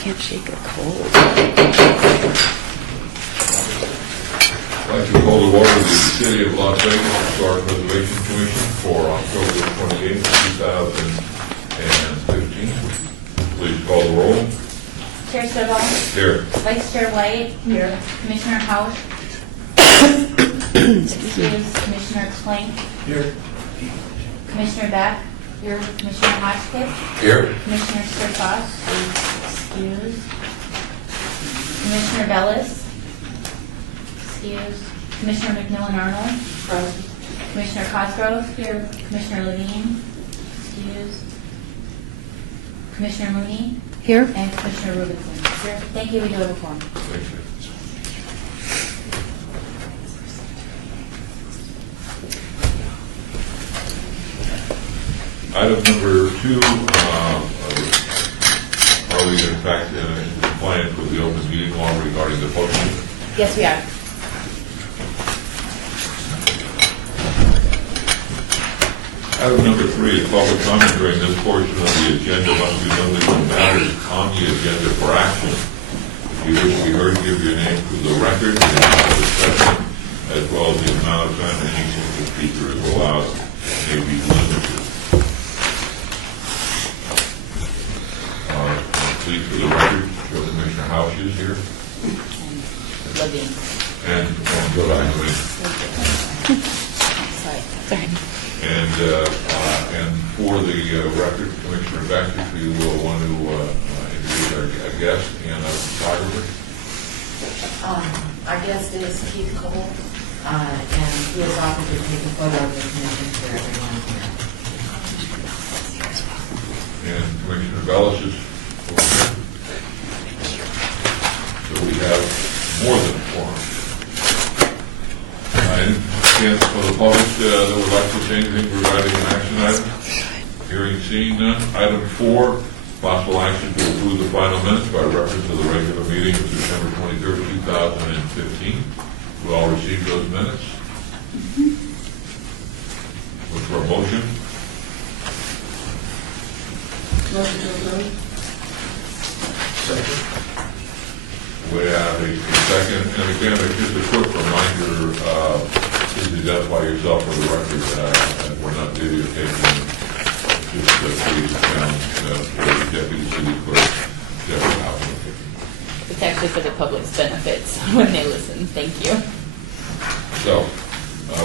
Can't shake a cold. I'd like to call to order the City of Las Vegas Historic Preservation Commission for October 28, 2015. Please call the roll. Chair Stovall. Here. Vice Chair White. Here. Commissioner House. Excuse. Commissioner Plank. Here. Commissioner Beck. Here. Commissioner Hotchkiss. Here. Commissioner Sturfoss. Excuse. Commissioner Bellis. Excuse. Commissioner McMillan Arnold. Present. Commissioner Cosgrove. Here. Commissioner Levine. Excuse. Commissioner Mooney. Here? And Commissioner Rubinson. Here. Thank you. We do have a quorum. Thank you. Item number 2, are we in fact in compliance with the open meeting law regarding the posting? Yes, we are. Item number 3 is public comment during this portion of the agenda must be limited to matters on the agenda for action. If you wish to be heard, give your name to the record, the amount of discussion, as well as the amount of time any single speaker is allowed may be limited. Please, for the record, show Commissioner House is here. Levine. And good afternoon. Sorry. And for the record, Commissioner Beck, if you will want to introduce our guest and our photographer. Our guest is Keith Cole, and he has offered to take a photo of the commission for everyone here. And Commissioner Bellis is over here. So we have more than a quorum. Any chance for the public that would like to say anything regarding an action item? Hearing, seeing none. Item 4, possible action to approve the final minutes by reference to the regular meeting of September 23rd, 2015. We all received those minutes. Look for a motion. Motion to approve. Second. We have a second, and again, just a quick reminder, please identify yourself for the record, we're not videotaping, just please announce for the Deputy City Clerk, Deborah Howell. It's actually for the public's benefits when they listen. Thank you. So,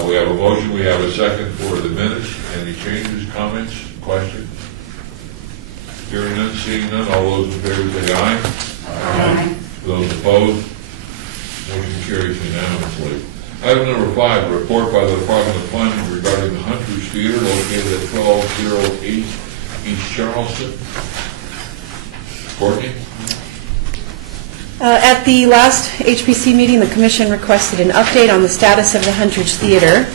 we have a motion, we have a second for the minutes. Any changes, comments, questions? Hearing none, seeing none, all those in favor say aye. Aye. Those opposed, motion carries unanimously. Item number 5, a report by the Department of Planning regarding the Hunters Theater located at 1208 East Charleston. Courtney? At the last HPC meeting, the Commission requested an update on the status of the Huntridge Theater.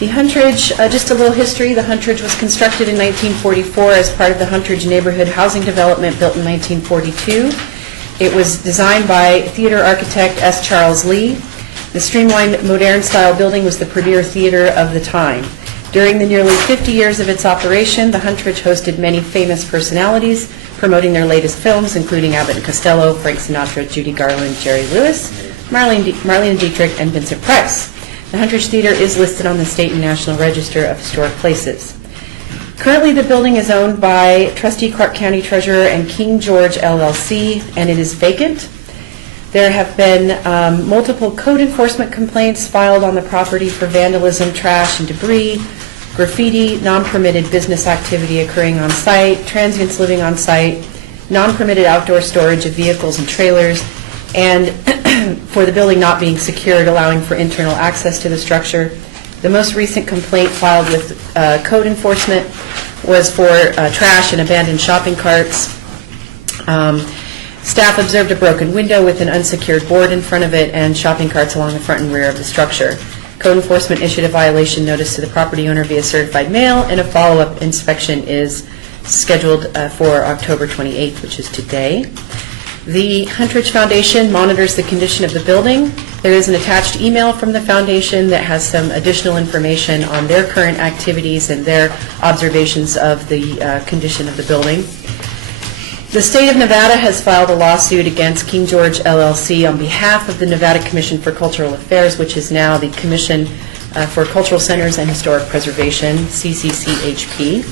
The Huntridge, just a little history, the Huntridge was constructed in 1944 as part of the Huntridge neighborhood housing development built in 1942. It was designed by theater architect S. Charles Lee. The streamlined, modern-style building was the premier theater of the time. During the nearly 50 years of its operation, the Huntridge hosted many famous personalities promoting their latest films, including Abbott and Costello, Frank Sinatra, Judy Garland, Jerry Lewis, Marlene Dietrich, and Vincent Price. The Huntridge Theater is listed on the State and National Register of Historic Places. Currently, the building is owned by trustee Clark County Treasurer and King George LLC, and it is vacant. There have been multiple code enforcement complaints filed on the property for vandalism, trash, and debris, graffiti, non-permitted business activity occurring on site, transients living on site, non-permitted outdoor storage of vehicles and trailers, and for the building not being secured, allowing for internal access to the structure. The most recent complaint filed with code enforcement was for trash and abandoned shopping carts. Staff observed a broken window with an unsecured board in front of it and shopping carts along the front and rear of the structure. Code enforcement issued a violation notice to the property owner via certified mail, and a follow-up inspection is scheduled for October 28th, which is today. The Huntridge Foundation monitors the condition of the building. There is an attached email from the foundation that has some additional information on their current activities and their observations of the condition of the building. The state of Nevada has filed a lawsuit against King George LLC on behalf of the Nevada Commission for Cultural Affairs, which is now the Commission for Cultural Centers and Historic Preservation, CCCHP.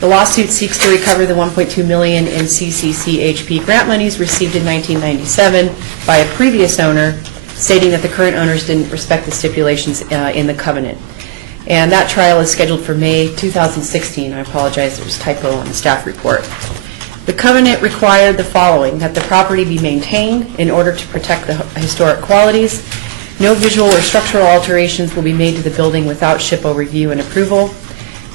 The lawsuit seeks to recover the $1.2 million in CCCHP grant monies received in 1997 by a previous owner, stating that the current owners didn't respect the stipulations in the covenant. And that trial is scheduled for May 2016. I apologize, there was a typo on the staff report. The covenant required the following: that the property be maintained in order to protect the historic qualities. No visual or structural alterations will be made to the building without SHPO review and approval.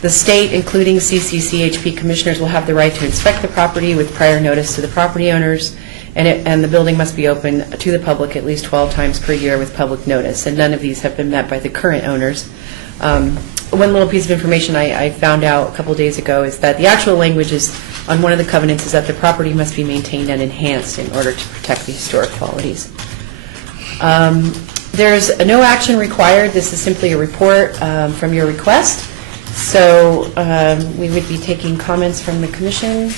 The state, including CCCHP commissioners, will have the right to inspect the property with prior notice to the property owners, and the building must be open to the public at least 12 times per year with public notice, and none of these have been met by the current owners. One little piece of information I found out a couple days ago is that the actual language is on one of the covenants is that the property must be maintained and enhanced in order to protect the historic qualities. There's no action required. This is simply a report from your request. So we would be taking comments from the commission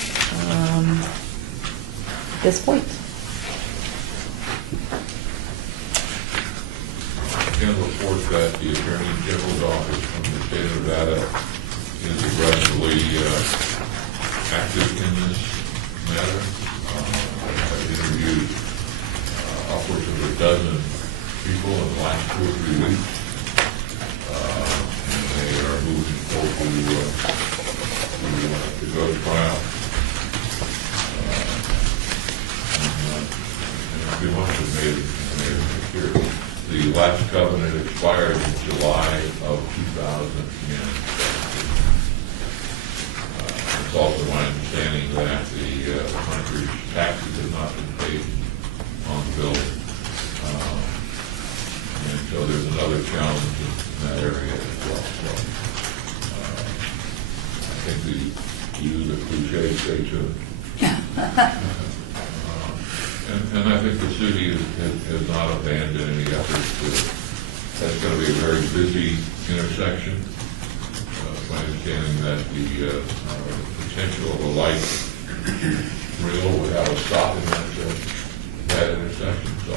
at this point. I can report that the Attorney General's office from the state of Nevada is aggressively active in this matter. I've interviewed upwards of a dozen people in the last 2 or 3 weeks, and they are moving forward to go to trial. And a few months have made it clear. The last covenant expired in July of 2010. It's also my understanding that the country's taxes have not been paid on the building. And so there's another challenge in that area as well. So I think to use a cliche, stay tuned. And I think the city has not abandoned any efforts to. That's going to be a very busy intersection. My understanding that the potential of a light rail would have a stop in that intersection. So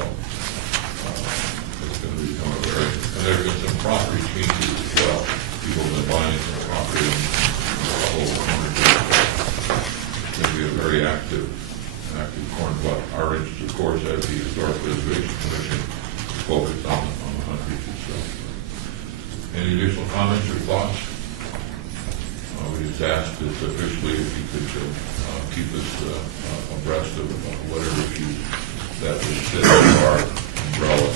it's going to become a very. And there have been some property changes as well. People have been buying some property in a couple of corners. It's going to be a very active corn, but our interest, of course, as the Historic Preservation Commission, is focused on the hundreds itself. Any additional comments or thoughts? We just asked this officially if you could keep us abreast of whatever issues that would fit under our umbrella.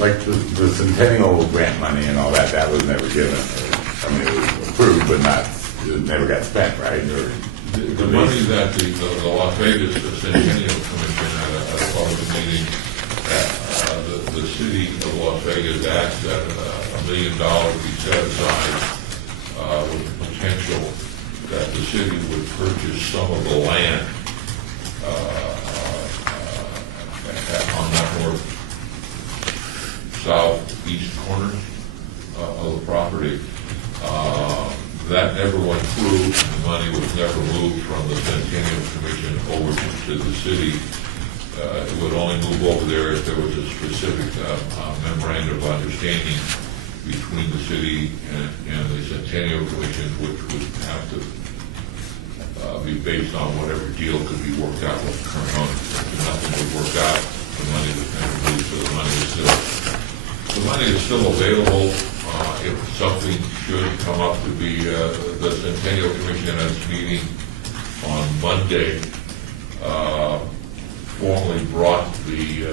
Like the Centennial grant money and all that was never given. I mean, it was approved, but it never got spent, right? The money that the Las Vegas Centennial Commission at a public meeting, the city of Las Vegas asked that $1 million be set aside with the potential that the city would purchase some of the land on that north, southeast corner of the property. That never went through, and the money was never moved from the Centennial Commission over to the city. It would only move over there if there was a specific memorandum of understanding between the city and the Centennial Commission, which would have to be based on whatever deal could be worked out with the current owners. If nothing would work out, the money was never moved, so the money is still available. If something should come up to be, the Centennial Commission at its meeting on Monday formally brought the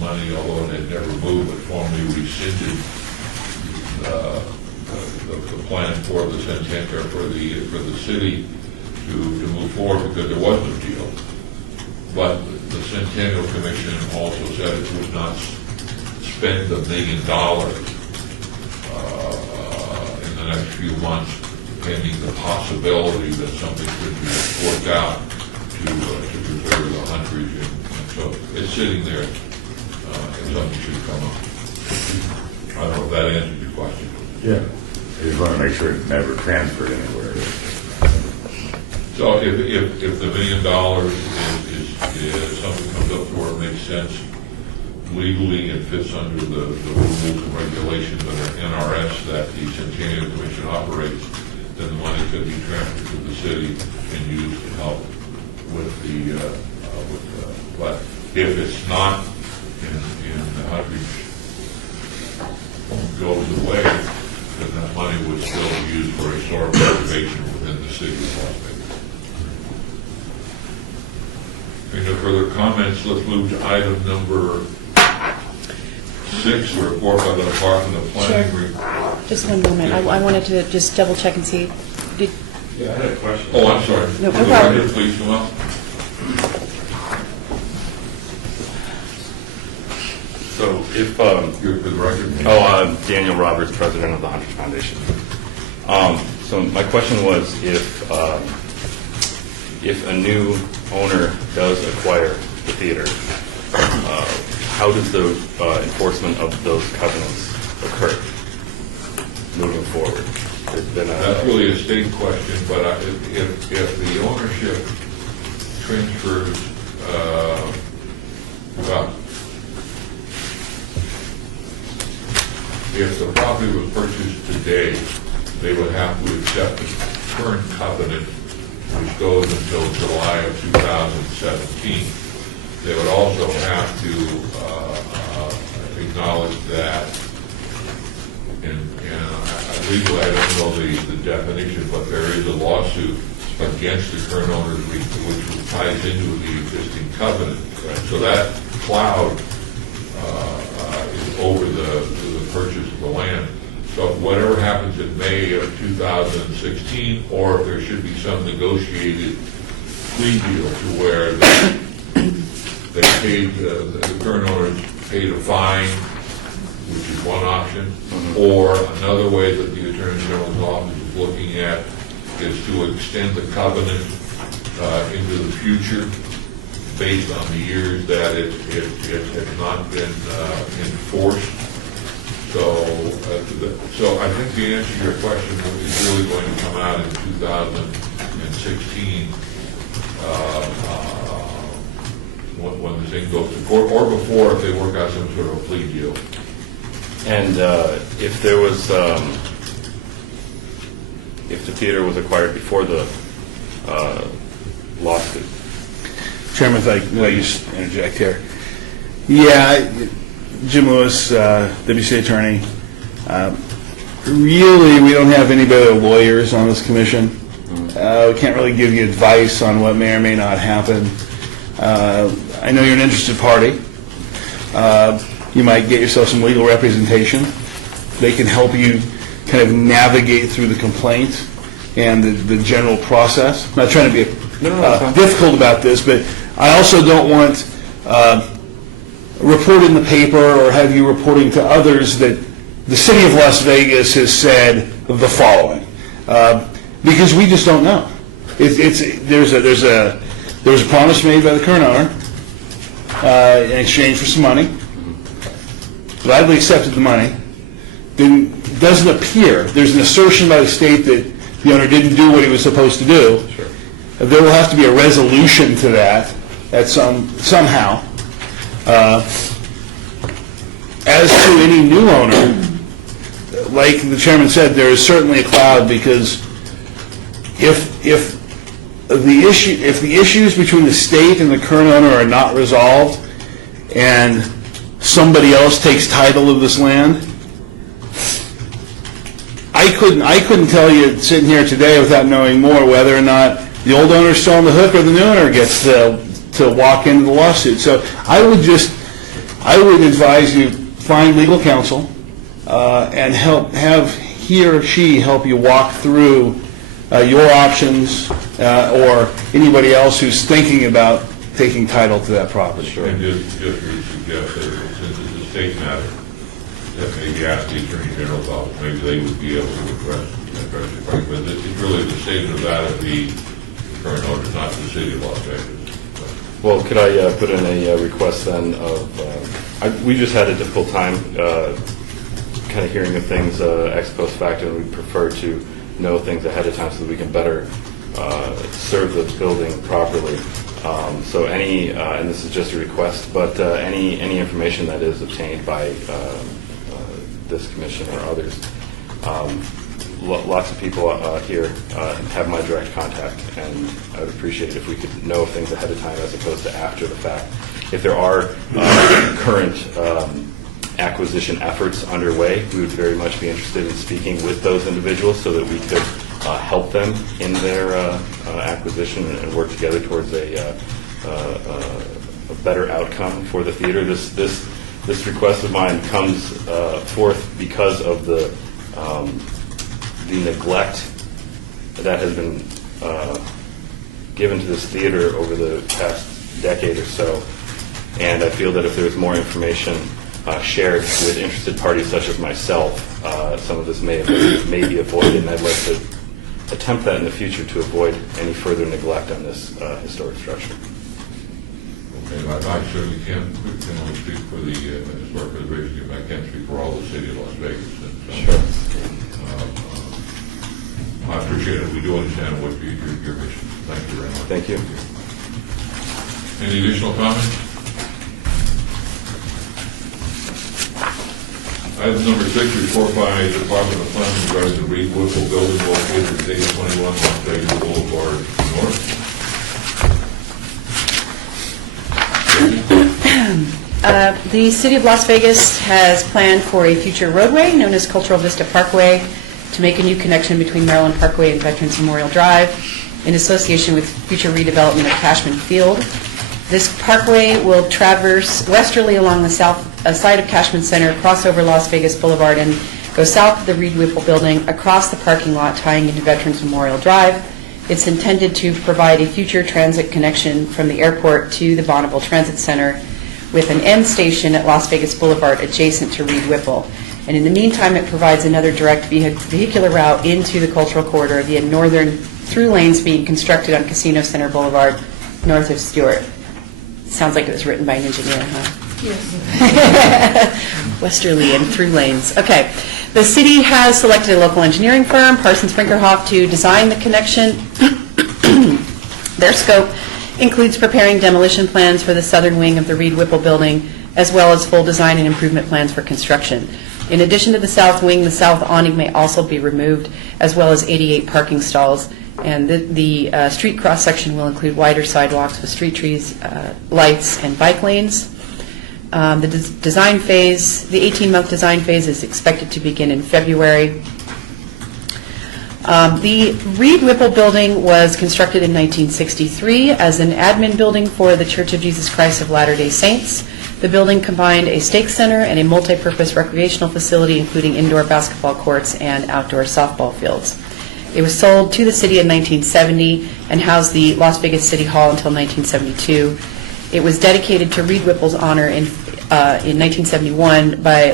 money, although it had never moved, but formally rescinded the plan for the Centennial, for the city to move forward because there was no deal. But the Centennial Commission also said it would not spend $1 million in the next few months, pending the possibility that something could be worked out to preserve the hundred. And so it's sitting there, and something should come up. I don't know if that answers your question. Yeah. I just want to make sure it never transferred anywhere. So if the $1 million is something comes up to where it makes sense legally and fits under the rules and regulations under NRS that the Centennial Commission operates, then the money could be transferred to the city and used to help with but if it's not in the Huntridge goes away, then that money would still be used for historic preservation within the city of Las Vegas. Any further comments? Let's move to item number 6, report by the Department of Planning. Chair, just one moment. I wanted to just double check and see. Did, Yeah, I had a question. Oh, I'm sorry. No For the problem. record, please come up. So if, You're for the record. I'm Daniel Roberts, president of the Hunters Foundation. So my question was if a new owner does acquire the theater, how does the enforcement of those covenants occur moving forward? There's been That's really a state question, but if the ownership transfers, well, if the property was purchased today, they would have to accept the current covenant, which goes until July of 2017. They would also have to acknowledge that, and legally I don't know the definition, but there is a lawsuit against the current owners which ties into the existing covenant. So that cloud is over the purchase of the land. So whatever happens in May of 2016, or if there should be some negotiated plea deal to where they paid, the current owners paid a fine, which is one option, or another way that the Attorney General's office is looking at is to extend the covenant into the future based on the years that it has not been enforced. So I think the answer to your question is really going to come out in 2016 when the thing goes to court, or before if they work out some sort of a plea deal. And if there was, if the theater was acquired before the lawsuit, Chairman, if I may just interject here. Yeah, Jim Lewis, WC Attorney. Really, we don't have any better lawyers on this commission. We can't really give you advice on what may or may not happen. I know you're an interested party. You might get yourself some legal representation. They can help you kind of navigate through the complaint and the general process. I'm not trying to be difficult about this, but I also don't want report in the paper or have you reporting to others that the city of Las Vegas has said the following, because we just don't know. There was a promise made by the current owner in exchange for some money. Gladly accepted the money. Then doesn't appear. There's an assertion by the state that the owner didn't do what he was supposed to do. Sure. There will have to be a resolution to that at somehow. As to any new owner, like the chairman said, there is certainly a cloud, because if the issues between the state and the current owner are not resolved, and somebody else takes title of this land, I couldn't tell you sitting here today without knowing more whether or not the old owner is still on the hook or the new owner gets to walk into the lawsuit. So I would advise you find legal counsel and have he or she help you walk through your options or anybody else who's thinking about taking title to that property. Sure. And just to suggest that since it's a state matter, that maybe ask the Attorney General's office, maybe they would be able to address the question. But it's really the state of Nevada, the current owner, not the city of Las Vegas. well, could I put in a request then of, we just had a difficult time kind of hearing of things ex post facto, and we prefer to know things ahead of time so that we can better serve the building properly. So any, and this is just a request, but any information that is obtained by this commission or others, lots of people here have my direct contact, and I would appreciate it if we could know things ahead of time as opposed to after the fact. If there are current acquisition efforts underway, we would very much be interested in speaking with those individuals so that we could help them in their acquisition and work together towards a better outcome for the theater. This request of mine comes forth because of the neglect that has been given to this theater over the past decade or so, and I feel that if there's more information shared with interested parties such as myself, some of this may be avoided, and I'd like to attempt that in the future to avoid any further neglect on this historic structure. Okay, I certainly can only speak for the Historic Preservation. I can't speak for all the city of Las Vegas. Sure. I appreciate it. We do understand what your mission. Thank you very much. Thank you. Any additional comments? Item number 6, report by Department of Planning regarding the Reed Whipple building located at 821 Las Vegas Boulevard North. The City of Las Vegas has planned for a future roadway known as Cultural Vista Parkway to make a new connection between Maryland Parkway and Veterans Memorial Drive in association with future redevelopment of Cashman Field. This parkway will traverse westerly along the south side of Cashman Center, cross over Las Vegas Boulevard, and go south of the Reed Whipple building across the parking lot tying into Veterans Memorial Drive. It's intended to provide a future transit connection from the airport to the Bonneville Transit Center with an end station at Las Vegas Boulevard adjacent to Reed Whipple. And in the meantime, it provides another direct vehicular route into the cultural corridor via northern through lanes being constructed on Casino Center Boulevard north of Stewart. Sounds like it was written by an engineer, huh? Yes. Westerly and through lanes. Okay. The city has selected a local engineering firm, Parsons Brinkerhoff, to design the connection. Their scope includes preparing demolition plans for the southern wing of the Reed Whipple building, as well as full design and improvement plans for construction. In addition to the south wing, the south awning may also be removed, as well as 88 parking stalls. And the street cross-section will include wider sidewalks with street trees, lights, and bike lanes. The design phase, the 18-month design phase is expected to begin in February. The Reed Whipple building was constructed in 1963 as an admin building for the Church of Jesus Christ of Latter-day Saints. The building combined a stake center and a multi-purpose recreational facility, including indoor basketball courts and outdoor softball fields. It was sold to the city in 1970 and housed the Las Vegas City Hall until 1972. It was dedicated to Reed Whipple's honor in 1971 by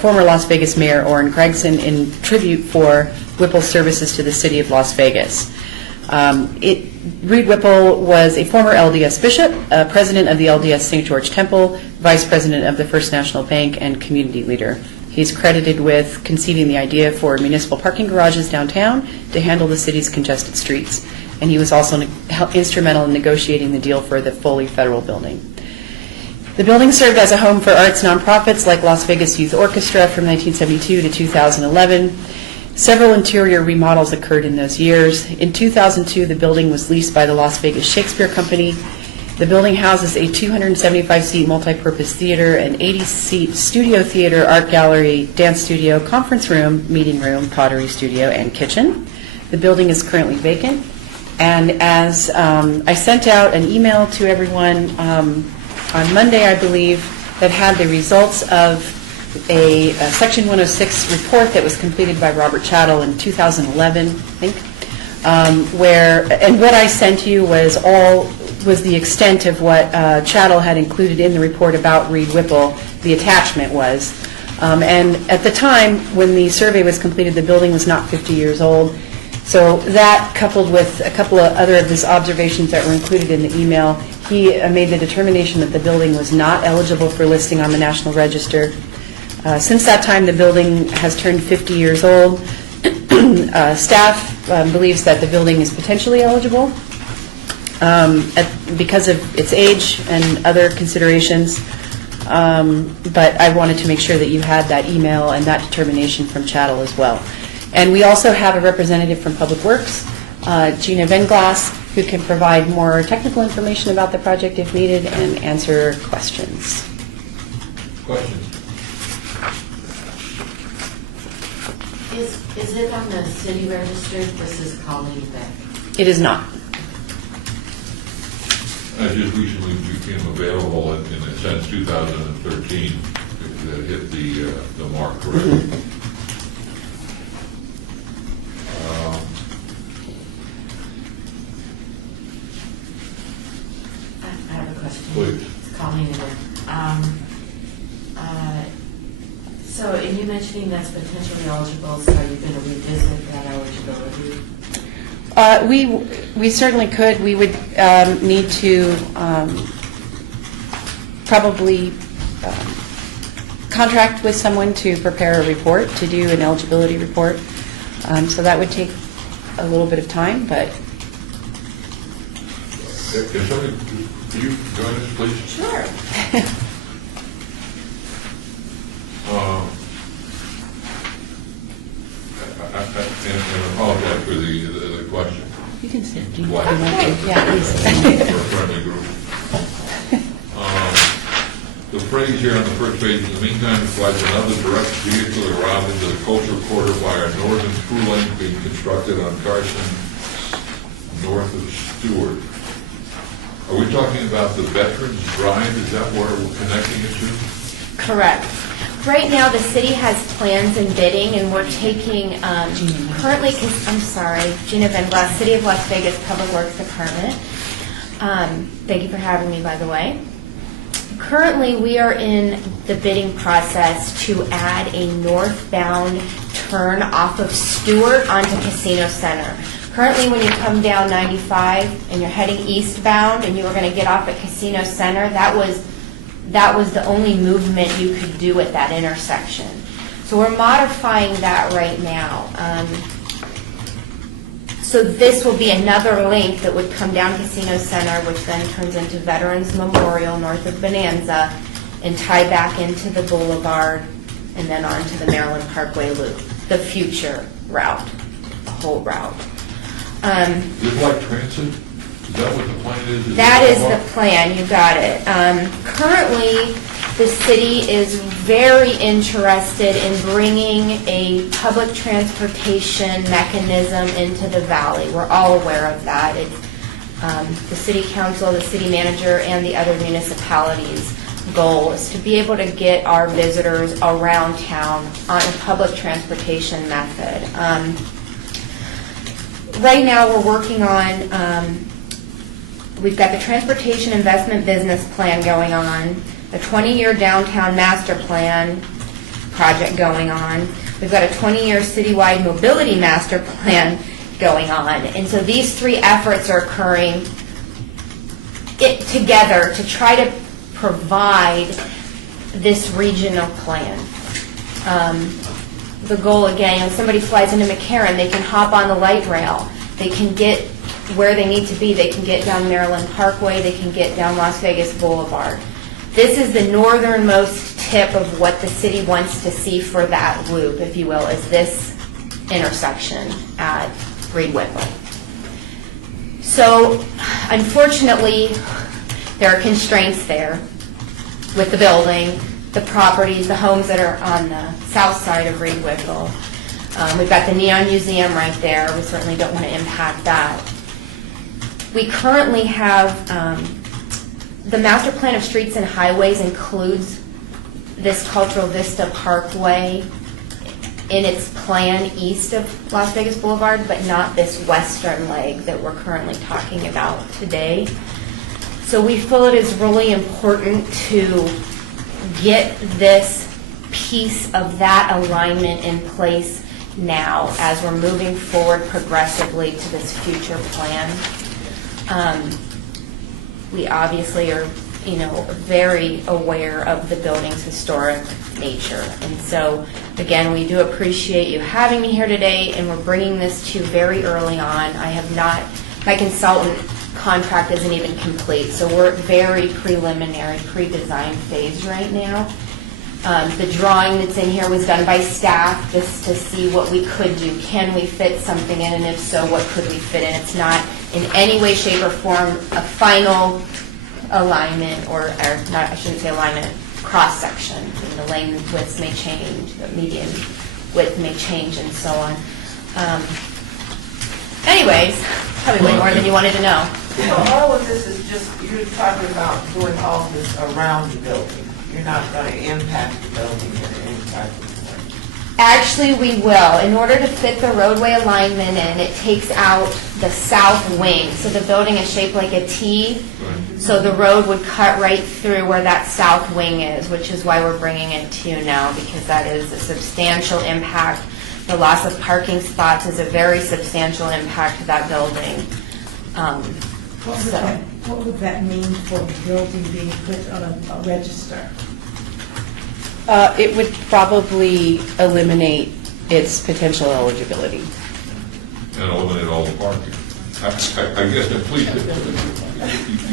former Las Vegas Mayor Orrin Gregson in tribute for Whipple's services to the city of Las Vegas. Reed Whipple was a former LDS bishop, president of the LDS St. George Temple, vice president of the First National Bank, and community leader. He's credited with conceiving the idea for municipal parking garages downtown to handle the city's congested streets. And he was also instrumental in negotiating the deal for the fully federal building. The building served as a home for arts nonprofits like Las Vegas Youth Orchestra from 1972 to 2011. Several interior remodels occurred in those years. In 2002, the building was leased by the Las Vegas Shakespeare Company. The building houses a 275-seat multi-purpose theater, an 80-seat studio theater, art gallery, dance studio, conference room, meeting room, pottery studio, and kitchen. The building is currently vacant. And as I sent out an email to everyone on Monday, I believe, that had the results of a Section 106 report that was completed by Robert Chattel in 2011, I think, and what I sent you was the extent of what Chattel had included in the report about Reed Whipple, the attachment was. And at the time, when the survey was completed, the building was not 50 years old. So that, coupled with a couple of other of his observations that were included in the email, he made the determination that the building was not eligible for listing on the National Register. Since that time, the building has turned 50 years old. Staff believes that the building is potentially eligible because of its age and other considerations, but I wanted to make sure that you had that email and that determination from Chattel as well. And we also have a representative from Public Works, Gina Venglass, who can provide more technical information about the project if needed and answer questions. Questions? Is it on the city register? This is Colleen Beck. It is not. Just recently became available in a sense 2013, that hit the mark correctly. I have a question. Please. It's Colleen again. So, in you mentioning that's potentially eligible, so are you going to revisit that eligibility? We certainly could. We would need to probably contract with someone to prepare a report, to do an eligibility report. So that would take a little bit of time, but If somebody, could you join us, please? Sure. And apologize for the question. you can sit. Do you What? want to? Yeah, please. For a friendly group. The phrase here on the first page, in the meantime, provides another direct vehicular route into the cultural quarter by our northern through lane being constructed on Carson, north of Stewart. Are we talking about the Veterans Drive? Is that where we're connecting it to? Correct. Right now, the city has plans and bidding, and we're taking, currently, Gina Venglass, City of Las Vegas Public Works Department. Thank you for having me, by the way. Currently, we are in the bidding process to add a northbound turn off of Stewart onto Casino Center. Currently, when you come down 95 and you're heading eastbound and you were going to get off at Casino Center, that was the only movement you could do at that intersection. So we're modifying that right now. So this will be another link that would come down Casino Center, which then turns into Veterans Memorial north of Bonanza, and tie back into the boulevard and then onto the Maryland Parkway Loop, the future route, the whole route. Is it like transit? Is that what the plan is? That is the plan, you got it. Currently, the city is very interested in bringing a public transportation mechanism into the valley. We're all aware of that. It's the city council, the city manager, and the other municipalities' goal is to be able to get our visitors around town on a public transportation method. Right now, we're working on we've got the Transportation Investment Business Plan going on, the 20-year Downtown Master Plan project going on. We've got a 20-year Citywide Mobility Master Plan going on. And so these three efforts are occurring together to try to provide this regional plan. The goal, again, when somebody flies into McCarran, they can hop on the light rail. They can get where they need to be. They can get down Maryland Parkway. They can get down Las Vegas Boulevard. This is the northernmost tip of what the city wants to see for that loop, if you will, is this intersection at Reed Whipple. So, unfortunately, there are constraints there with the building, the properties, the homes that are on the south side of Reed Whipple. We've got the Neon Museum right there. We certainly don't want to impact that. We currently have, the master plan of streets and highways includes this Cultural Vista Parkway in its plan east of Las Vegas Boulevard, but not this western leg that we're currently talking about today. So we feel it is really important to get this piece of that alignment in place now as we're moving forward progressively to this future plan. We obviously are very aware of the building's historic nature. And so, again, we do appreciate you having me here today, and we're bringing this to you very early on. My consultant contract isn't even complete, so we're at very preliminary, pre-design phase right now. The drawing that's in here was done by staff just to see what we could do. Can we fit something in, and if so, what could we fit in? It's not in any way, shape, or form a final alignment, or not, I shouldn't say alignment, cross-section. The lane widths may change, the median width may change, and so on. Anyways, probably way more than you wanted to know. So all of this is just, you're talking about doing all this around the building. You're not going to impact the building in any type of way. Actually, we will. In order to fit the roadway alignment in, it takes out the south wing. So the building is shaped like a T, so the road would cut right through where that south wing is, which is why we're bringing it to you now, because that is a substantial impact. The loss of parking spots is a very substantial impact to that building. What would that mean for the building being put on a register? It would probably eliminate its potential eligibility. And eliminate all the parking. I guess, and please,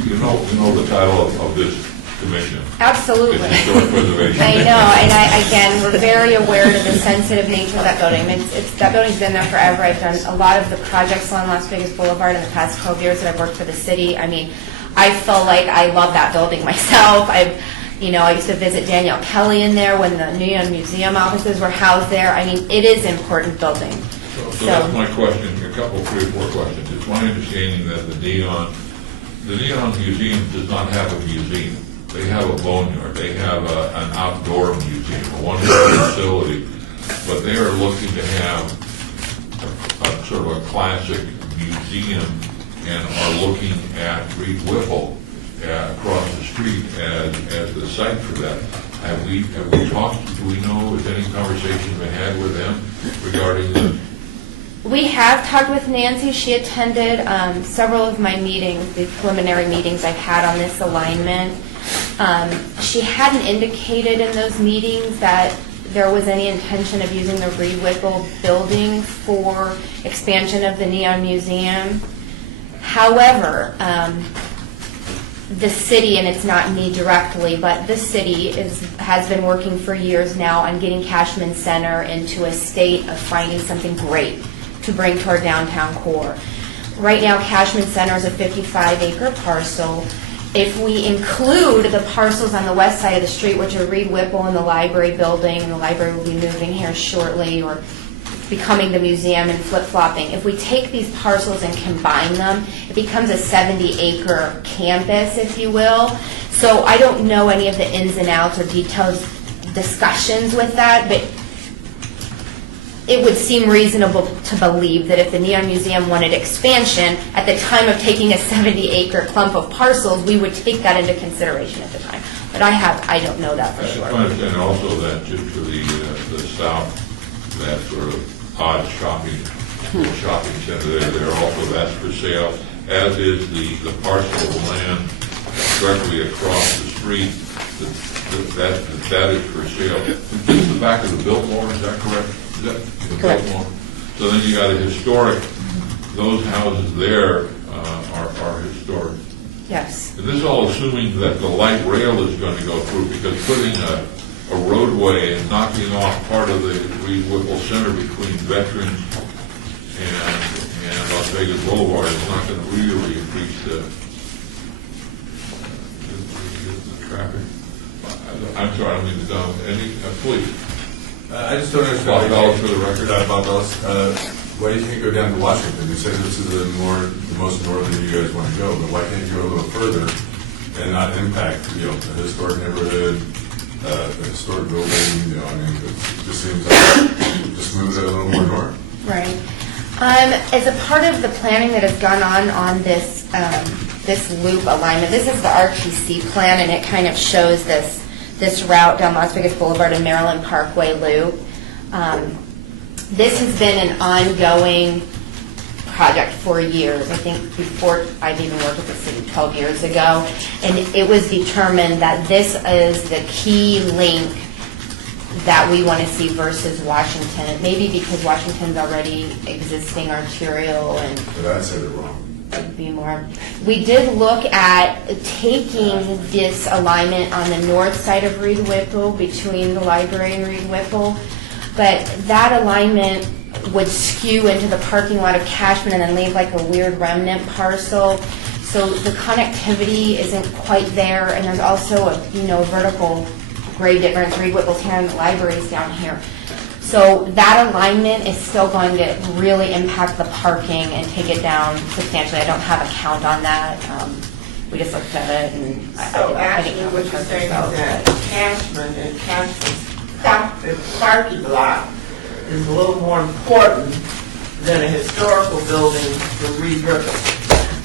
you know the title of this commission. Absolutely. It's Historic Preservation. I know, and again, we're very aware of the sensitive nature of that building. That building's been there forever. I've done a lot of the projects along Las Vegas Boulevard in the past 12 years that I've worked for the city. I mean, I feel like I love that building myself. I used to visit Danielle Kelly in there when the Neon Museum offices were housed there. I mean, it is an important building. So that's my question, a couple, 3 or 4 questions. It's my understanding that the Neon Museum does not have a museum. They have a boneyard. They have an outdoor museum, a wonderful facility, but they are looking to have a sort of a classic museum and are looking at Reed Whipple across the street as the site for that. Have we talked, do we know, is any conversation been had with them regarding the? We have talked with Nancy. She attended several of my meetings, the preliminary meetings I've had on this alignment. She hadn't indicated in those meetings that there was any intention of using the Reed Whipple building for expansion of the Neon Museum. However, the city, and it's not me directly, but the city has been working for years now on getting Cashman Center into a state of finding something great to bring to our downtown core. Right now, Cashman Center is a 55-acre parcel. If we include the parcels on the west side of the street, which are Reed Whipple and the library building, and the library will be moving here shortly, or becoming the museum and flip-flopping. If we take these parcels and combine them, it becomes a 70-acre campus, if you will. So I don't know any of the ins and outs or details discussions with that, but it would seem reasonable to believe that if the Neon Museum wanted expansion, at the time of taking a 70-acre clump of parcels, we would take that into consideration at the time. But I don't know that for sure. I understand also that just for the south, that sort of odd shopping center there also, that's for sale, as is the parcel of land directly across the street, that is for sale. This is the back of the Biltmore, is that correct? Is that the Correct. Biltmore? So then you got a historic, those houses there are historic. Yes. And this is all assuming that the light rail is going to go through, because putting a roadway and knocking off part of the Reed Whipple Center between Veterans and Las Vegas Boulevard is not going to really increase the traffic. I'm sorry, I don't mean to dumb. Please. I just don't understand. Bob Ellis for the record. Bob Ellis. Why do you can't go down to Washington? You say this is the most northern you guys want to go, but why can't you go a little further and not impact, the historic neighborhood, the historic building? I mean, it just seems like just moves it a little more north. Right. As a part of the planning that has gone on this this loop alignment, this is the RTC plan, and it kind of shows this route down Las Vegas Boulevard and Maryland Parkway loop. This has been an ongoing project for years, I think before I've even worked with the city 12 years ago, and it was determined that this is the key link that we want to see versus Washington. Maybe because Washington's already existing arterial and But I'd say they're wrong. it'd be more. We did look at taking this alignment on the north side of Reed Whipple between the library and Reed Whipple, but that alignment would skew into the parking lot of Cashman and then leave like a weird remnant parcel. So the connectivity isn't quite there, and there's also a vertical grade difference. Reed Whipple's here and the library's down here. So that alignment is still going to really impact the parking and take it down substantially. I don't have a count on that. We just looked at it and So I didn't actually, count what the you're parking saying itself, is that but- Cashman and Cashman's parking lot is a little more important than a historical building for Reed River.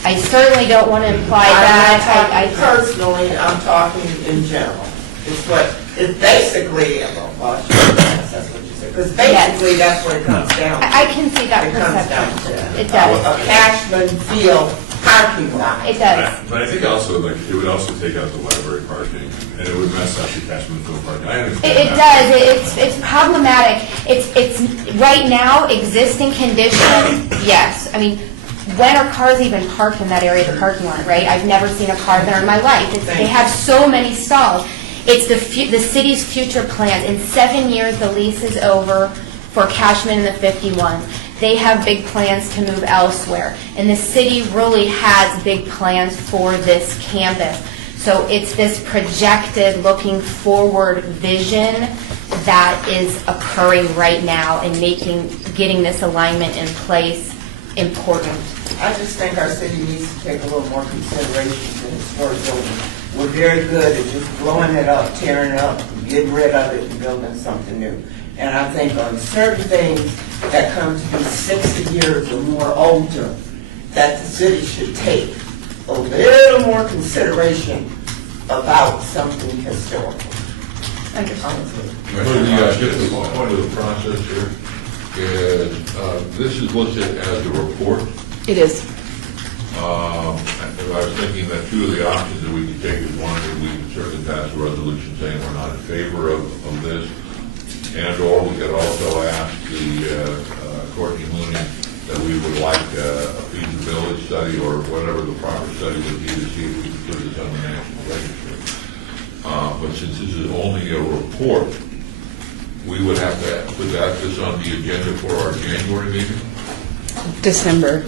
I certainly don't want to imply I'm that. not talking personally, I'm talking in general. It's basically, well, that's what you said, because basically that's what it comes down to. I can see that It comes down perception. to It does. a Cashman Field parking lot. It does. But I think also, like, it would also take out the library parking, and it would mess up the Cashman Field parking. I understand It that. does. It's problematic. It's right now, existing condition, yes. I mean, when are cars even parked in that area of the parking lot, right? I've never seen a car there in my life. They have so many stalls. It's the city's future plans. In 7 years, the lease is over for Cashman and the 51. They have big plans to move elsewhere. And the city really has big plans for this campus. So it's this projected, looking forward vision that is occurring right now and getting this alignment in place important. I just think our city needs to take a little more consideration to historic buildings. We're very good at just blowing it up, tearing it up, getting rid of it and building something new. And I think on certain things that come to be 60 years or more older, that the city should take a little more consideration about something historical. Honestly. Just the point of the process here is, this is listed as a report. It is. I was thinking that two of the options that we could take is one, that we could certainly pass a resolution saying we're not in favor of this, and/or we could also ask the Courtney Mooney that we would like a feasibility study or whatever the proper study would be to see if we could put this on the national register. But since this is only a report, we would have to put this on the agenda for our January meeting. December.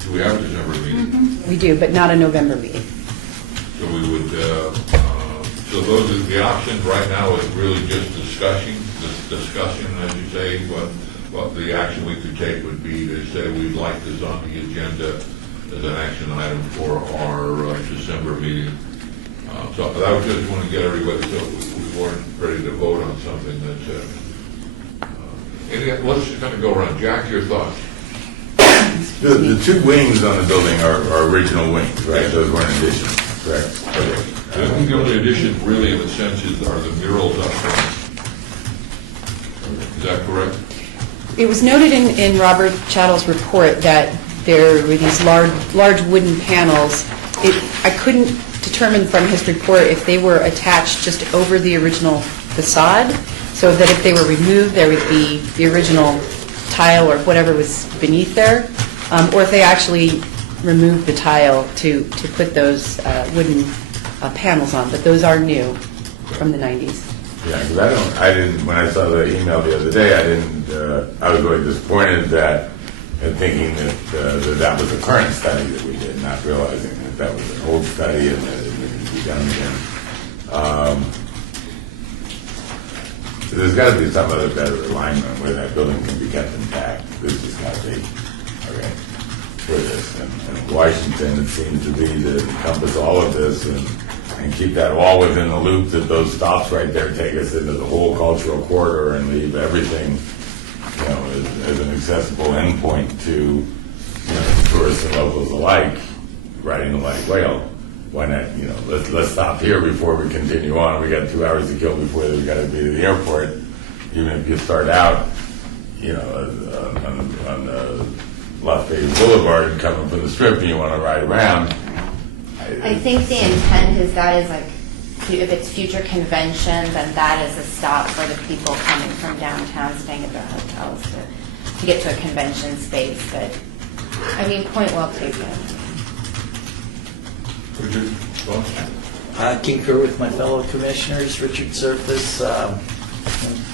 Do we have a December meeting? We do, but not a November meeting. So we would, so those are the options right now is really just discussing, as you say, what the action we could take would be to say we'd like this on the agenda as an action item for our December meeting. So I would just want to get everybody, so we weren't ready to vote on something that's, let's just kind of go around. Jack, your thoughts? The two wings on the building are original wings, right? Those weren't additions, correct? I think the only addition really in the sense are the murals up front. Is that correct? It was noted in Robert Chattel's report that there were these large wooden panels. I couldn't determine from his report if they were attached just over the original facade, so that if they were removed, there would be the original tile or whatever was beneath there, or if they actually removed the tile to put those wooden panels on. But those are new from the 90s. Yeah, because I didn't, when I saw the email the other day, I was really disappointed that, and thinking that that was a current study that we did, not realizing that was an old study and that it needed to be done again. So there's got to be some other better alignment where that building can be kept intact. This has got to be, okay, for this. And Washington, it seems to be to encompass all of this and keep that all within the loop, that those stops right there take us into the whole cultural corridor and leave everything, as an accessible endpoint to, tourists and locals alike, riding the light rail. Why not, let's stop here before we continue on. We got 2 hours to kill before we got to be to the airport. Even if you start out, on the Las Vegas Boulevard and coming from the Strip and you want to ride around. I think the intent is that is like, if it's future convention, then that is a stop for the people coming from downtown, staying at their hotels to get to a convention space. But, I mean, point well taken. Richard, thoughts? I concur with my fellow commissioners, Richard Surface,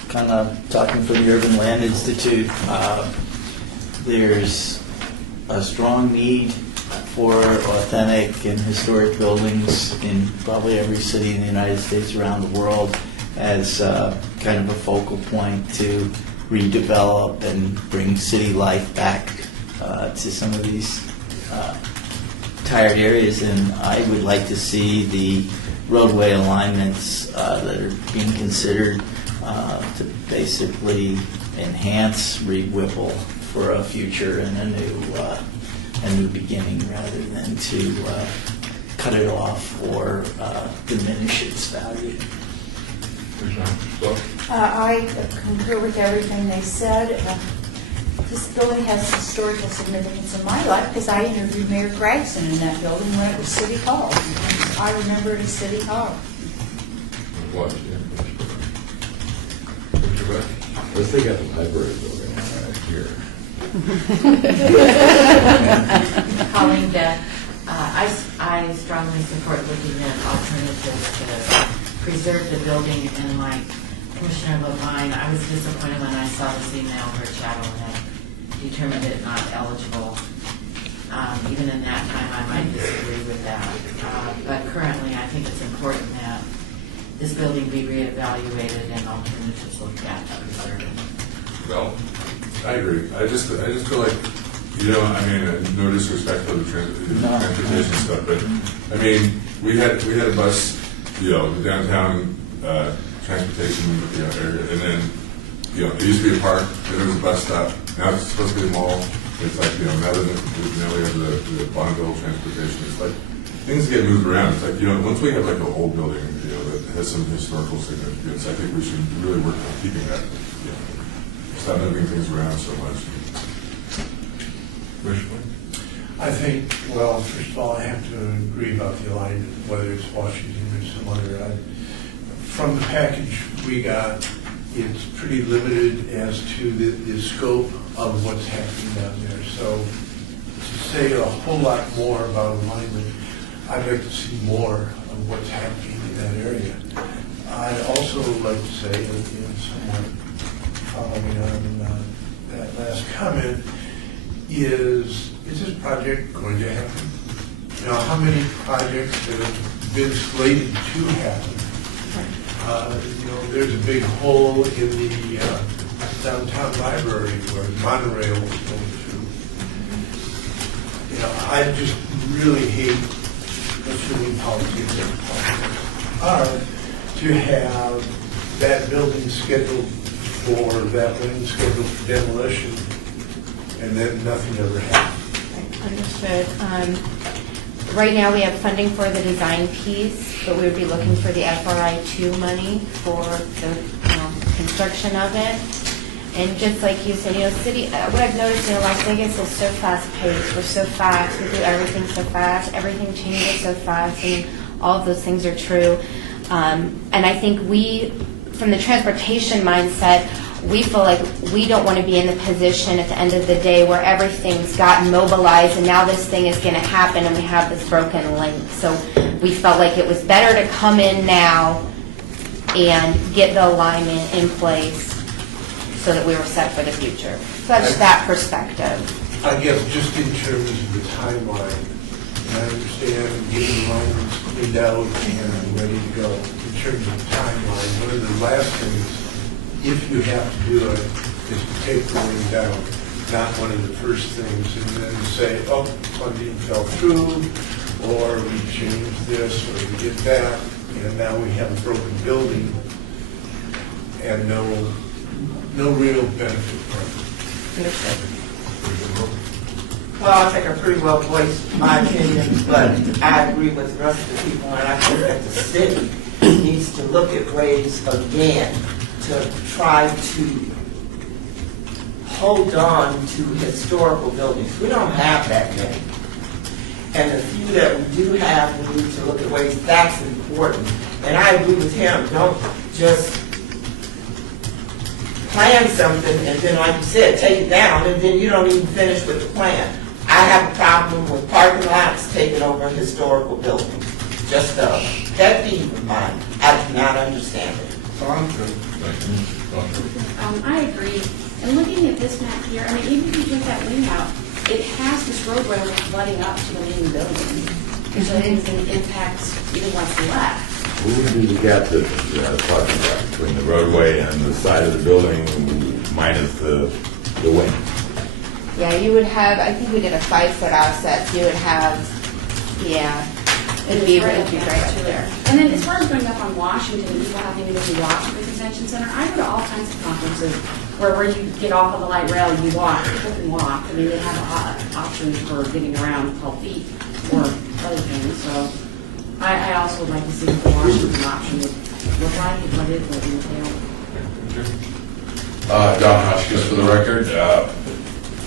kind of talking from the Urban Land Institute. There's a strong need for authentic and historic buildings in probably every city in the United States, around the world, as kind of a focal point to redevelop and bring city life back to some of these tired areas. And I would like to see the roadway alignments that are being considered to basically enhance Reed Whipple for a future and a new beginning, rather than to cut it off or diminish its value. I concur with everything they said. This building has historical significance in my life because I interviewed Mayor Gregson in that building when it was City Hall. I remember it as City Hall. What? Let's take out the library building here. Colleen Beck, I strongly support looking at alternatives to preserve the building, and like Commissioner Levine, I was disappointed when I saw this email where Chattel had determined it not eligible. Even in that time, I might disagree with that. But currently, I think it's important that this building be reevaluated and alternatives looked at to preserve it. Well, I agree. I just feel like, I mean, no disrespect for the transportation stuff, but I mean, we had a bus, the downtown transportation area, and then it used to be a park, then there was a bus stop. Now it's supposed to be a mall. It's like now we have the Bonneville transportation. It's like things get moved around. It's like once we have like an old building, that has some historical significance, I think we should really work on keeping that. Stop moving things around so much. I think, well, first of all, I have to agree about the alignment, whether it's Washington or some other. From the package we got, it's pretty limited as to the scope of what's happening down there. So to say a whole lot more about alignment, I'd like to see more of what's happening in that area. I'd also like to say, somewhat following on that last comment, is this project going to happen? How many projects that have been slated to happen? There's a big hole in the downtown library where monorail was going through. I just really hate, assuming politics to have that building scheduled for that wing scheduled for demolition, and then nothing ever happened. Understood. Right now, we have funding for the design piece, but we would be looking for the FRI2 money for the construction of it. And just like you said, city. What I've noticed, Las Vegas is so fast-paced. We're so fast. We do everything so fast. Everything changes so fast. I mean, all of those things are true. And I think we, from the transportation mindset, we feel like we don't want to be in the position at the end of the day where everything's gotten mobilized and now this thing is going to happen and we have this broken link. So we felt like it was better to come in now and get the alignment in place so that we were set for the future. So that's that perspective. I guess just in terms of the timeline, I understand getting alignments cleaned out and ready to go. In terms of the timeline, one of the last things, if you have to do it, is to take the wing down, not one of the first things, and then say, oh, funding fell through, or we changed this, or we did that, and now we have a broken building, and no real benefit from it. Well, I think I pretty well voiced my opinion, but I agree with the rest of the people, and I think that the city needs to look at ways again to try to hold on to historical buildings. We don't have that many. And the few that we do have, we need to look at ways that's important. And I agree with him, don't just plan something and then, like you said, take it down and then you don't even finish with the plan. I have a problem with parking lots taking over historical buildings. Just a pet peeve of mine. I do not understand it. I agree. And looking at this map here, I mean, even if you take that wing out, it has this roadway flooding up to the main building. Which I think is going to impact even what's left. What would be the gap that talking about between the roadway and the side of the building minus the wing? Yeah, you would have, I think we did a 5-foot offset, so you would have, yeah, it'd be right up there. And then as far as going up on Washington and people having to go to Washington Convention Center, I go to all kinds of conferences where you get off of the light rail, you walk, people can walk. I mean, they have options for getting around 12 feet or other things, so I also would like to see what the Washington option would look like and what it would entail. Don Hotchkiss for the record.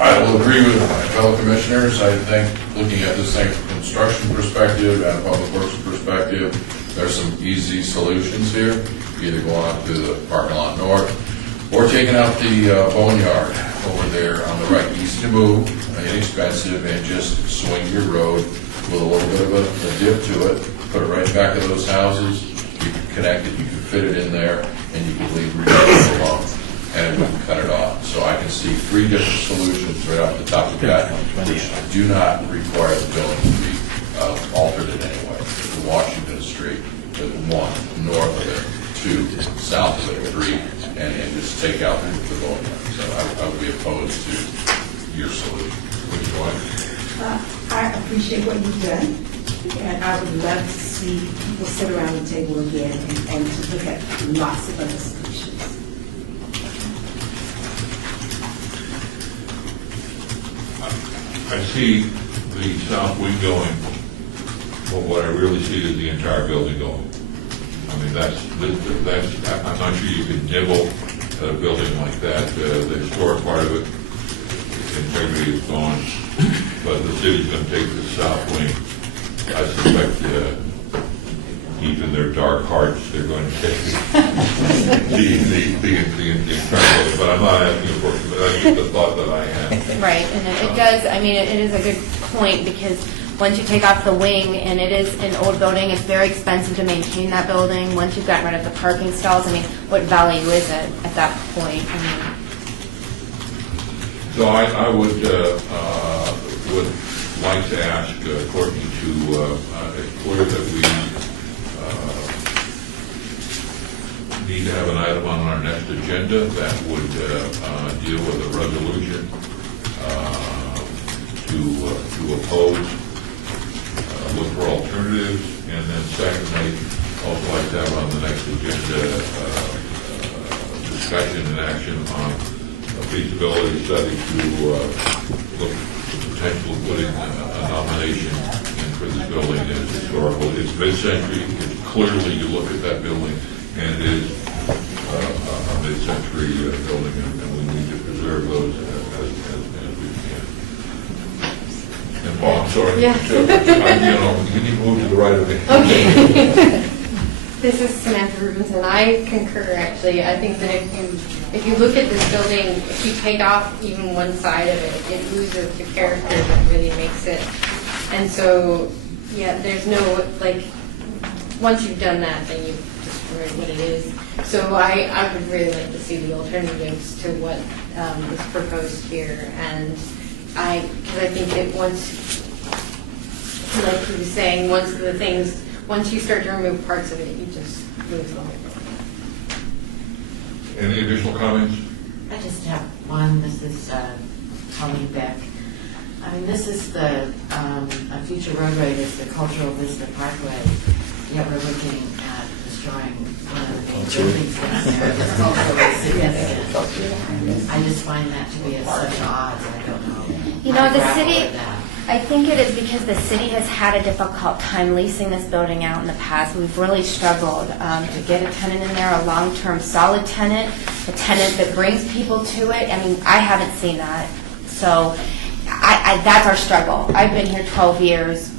I will agree with my fellow commissioners. I think looking at this thing from a construction perspective and a public works perspective, there's some easy solutions here. Either going up to the parking lot north or taking out the boneyard over there on the right. Easy to move, inexpensive, and just swing your road with a little bit of a dip to it. Put it right back of those houses. You can connect it, you can fit it in there, and you can leave it alone. And it wouldn't cut it off. So I can see 3 different solutions right off the top of that, which do not require the building to be altered in any way. The Washington Street, the 1 north of it, 2 south of it, 3, and just take out the building. So I would be opposed to your solution. Which one? I appreciate what you've done, and I would love to see people sit around the table again and to look at lots of other solutions. I see the south wing going, but what I really see is the entire building going. I mean, I'm not sure you can nibble at a building like that. The historic part of it, the integrity is gone, but the city's going to take the south wing. I suspect even their dark hearts, they're going to take the entire building. But I'm not asking for it, that's just the thought that I have. Right, and it does, I mean, it is a good point, because once you take off the wing, and it is an old building, it's very expensive to maintain that building. Once you've gotten rid of the parking stalls, I mean, what value is it at that point? I mean, So I would like to ask Courtney to, it's clear that we need to have an item on our next agenda that would deal with a resolution to oppose, look for alternatives, and then secondly, also like to have on the next agenda discussion and action on a feasibility study to look at the potential of putting a nomination in for this building as historical. It's mid-century. It's clearly, you look at that building, and it is a mid-century building, and we need to preserve those as we can. And Paul, I'm sorry. Yeah. You need to move to the right of me. okay. This is Samantha Rubinson. I concur, actually. I think that if you look at this building, if you take off even one side of it, it loses the character that really makes it. And so, yeah, there's no, like, once you've done that, then you've destroyed what it is. So I would really like to see the alternatives to what is proposed here. And because I think that once, like you were saying, once you start to remove parts of it, you just lose the whole thing. Any additional comments? I just have one. This is Colleen Beck. I mean, this is a future roadway. It's the Cultural Vista Parkway. Yet we're looking at destroying one of the main buildings down there. It's culturally significant. I just find that to be at such odds. I don't know. You know, the I grapple city, with that. I think it is because the city has had a difficult time leasing this building out in the past. We've really struggled to get a tenant in there, a long-term solid tenant, a tenant that brings people to it. I mean, I haven't seen that. So that's our struggle. I've been here 12 years.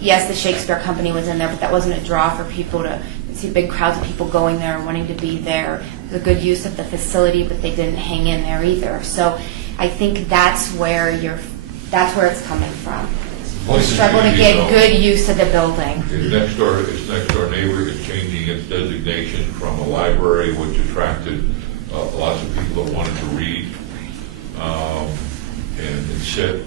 Yes, the Shakespeare Company was in there, but that wasn't a draw for people to see big crowds of people going there and wanting to be there. It was a good use of the facility, but they didn't hang in there either. So I think that's where it's coming from. The struggle to get good use of the building. Its next door neighbor is changing its designation from a library, which attracted lots of people that wanted to read and sit.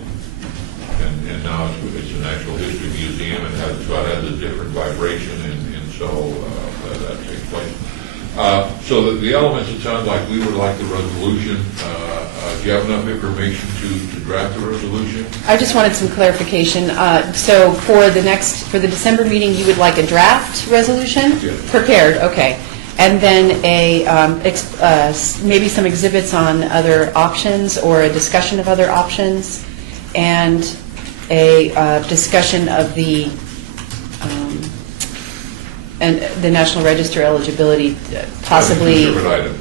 And now it's a natural history museum and has a different vibration, and so that takes place. So the elements, it sounds like we would like the resolution. Do you have enough information to draft the resolution? I just wanted some clarification. So for the December meeting, you would like a draft resolution? Yes. Prepared, okay. And then maybe some exhibits on other options or a discussion of other options, and a discussion of the National Register eligibility, possibly. 2 separate items.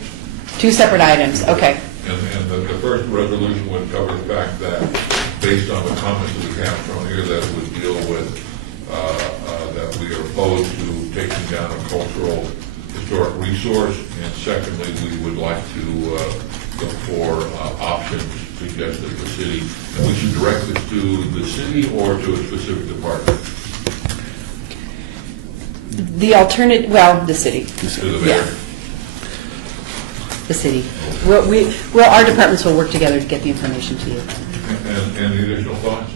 2 separate items, okay. And the first resolution would cover the fact that, based on the comments that we have from here, that it would deal with, that we are opposed to taking down a cultural historic resource, and secondly, we would like to look for options suggested to the city. And we should direct this to the city or to a specific department? The alternate, well, the city. To the mayor? Yeah. The city. Well, our departments will work together to get the information to you. And the additional thoughts?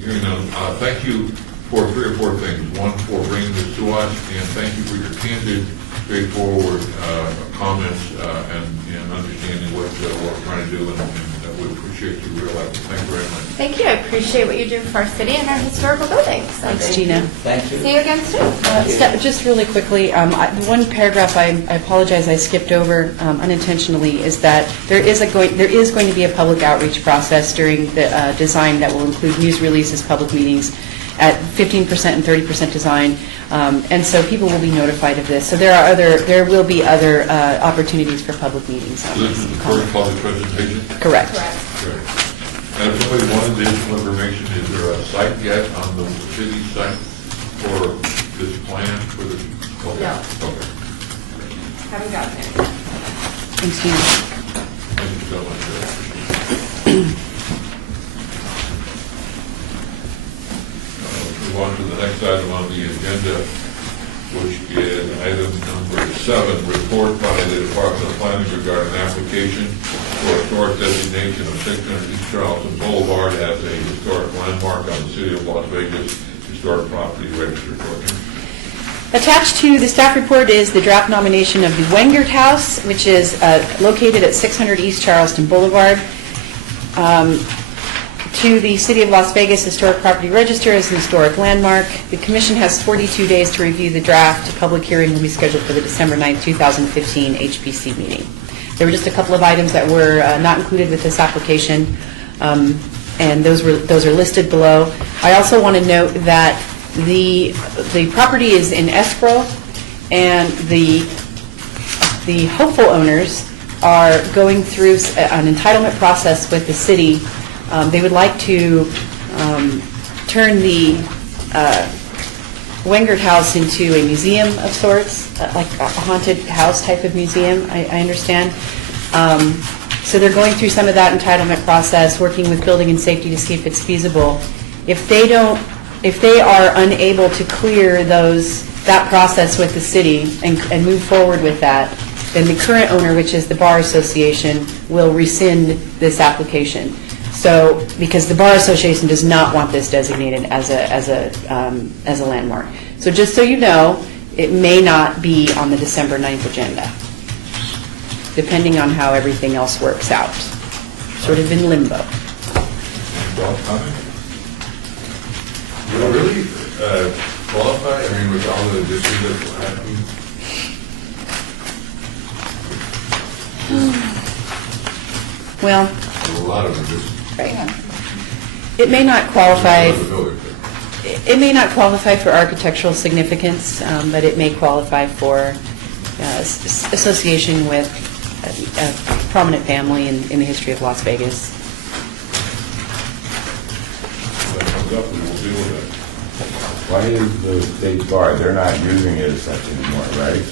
Hearing none, thank you for 3 or 4 things. One, for bringing this to us, and thank you for your candid, straightforward comments and understanding what we're trying to do, and we appreciate you realizing. Thank you very much. Thank you. I appreciate what you do for our city and our historical buildings. Thanks, Gina. Thank you. See you again soon. Just really quickly, one paragraph I apologize I skipped over unintentionally is that there is going to be a public outreach process during the design that will include news releases, public meetings at 15% and 30% design, and so people will be notified of this. So there will be other opportunities for public meetings. So this is the first public presentation? Correct. Great. And if somebody wanted additional information, is there a site yet on the city site for this plan for this? Okay. No. Okay. Haven't gotten there. Thanks, Gina. Thank you so much. Let's move on to the next item on the agenda, which is item number 7, report by the Department of Planning regarding application for historic designation of 600 East Charleston Boulevard as a historic landmark on the City of Las Vegas Historic Property Register. Attached to the staff report is the draft nomination of the Wengert House, which is located at 600 East Charleston Boulevard, to the City of Las Vegas Historic Property Register as an historic landmark. The Commission has 42 days to review the draft. A public hearing will be scheduled for the December 9, 2015 HPC meeting. There were just a couple of items that were not included with this application, and those are listed below. I also want to note that the property is in escrow, and the hopeful owners are going through an entitlement process with the city. They would like to turn the Wengert House into a museum of sorts, like a haunted house type of museum, I understand. So they're going through some of that entitlement process, working with building and safety to see if it's feasible. If they are unable to clear that process with the city and move forward with that, then the current owner, which is the Bar Association, will rescind this application. So, because the Bar Association does not want this designated as a landmark. So just so you know, it may not be on the December 9th agenda, depending on how everything else works out. Sort of in limbo. Do you really qualify? I mean, with all the districts that will happen? Well, A lot of them just. right. It may not qualify. What the building did. It may not qualify for architectural significance, but it may qualify for association with a prominent family in the history of Las Vegas. When that comes up, we will deal with Why is the state bar, they're not using it as such anymore, right?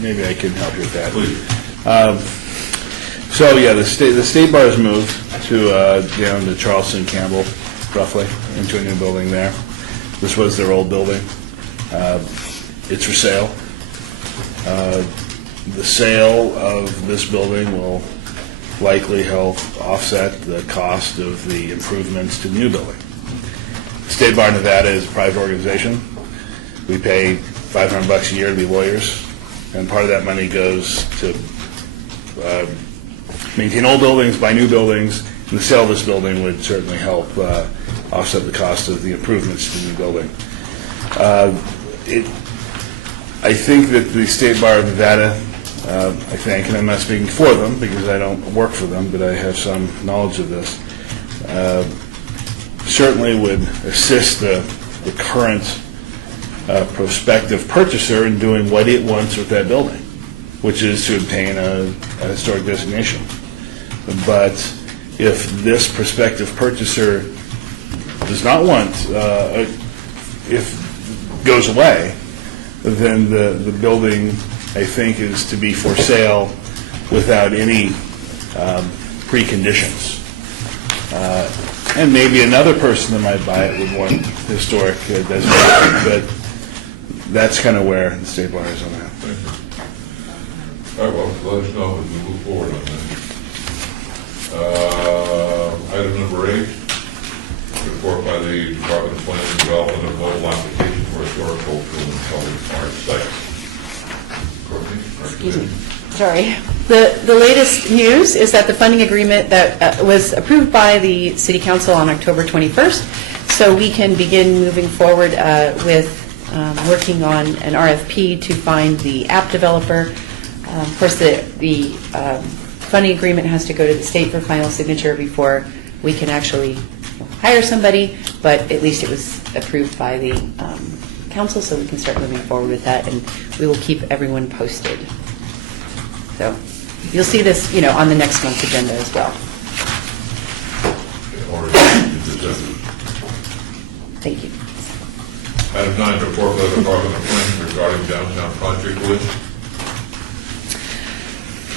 Maybe I can help you with that. that. Please. So, yeah, the state bar has moved to, down to Charleston Campbell, roughly, into a new building there. This was their old building. It's for sale. The sale of this building will likely help offset the cost of the improvements to the new building. State Bar Nevada is a private organization. We pay $500 a year to be lawyers, and part of that money goes to maintain old buildings, buy new buildings, and the sale of this building would certainly help offset the cost of the improvements to the new building. I think that the State Bar of Nevada, I think, and I'm not speaking for them because I don't work for them, but I have some knowledge of this, certainly would assist the current prospective purchaser in doing what it wants with that building, which is to obtain a historic designation. But if this prospective purchaser does not want, if goes away, then the building, I think, is to be for sale without any preconditions. And maybe another person that might buy it would want historic designation, but that's kind of where the State Bar is on that. Thank you. All right, well, let us know as we move forward on that. Item number 8, report by the Department of Planning and Development of mobile application for historical field and public art sites. Courtney? Excuse me. Sorry. The latest news is that the funding agreement that was approved by the City Council on October 21st, so we can begin moving forward with working on an RFP to find the app developer. Of course, the funding agreement has to go to the state for final signature before we can actually hire somebody, but at least it was approved by the council, so we can start moving forward with that, and we will keep everyone posted. So you'll see this, on the next month's agenda as well. Thank you. Item 9, report by the Department of Planning regarding downtown project list.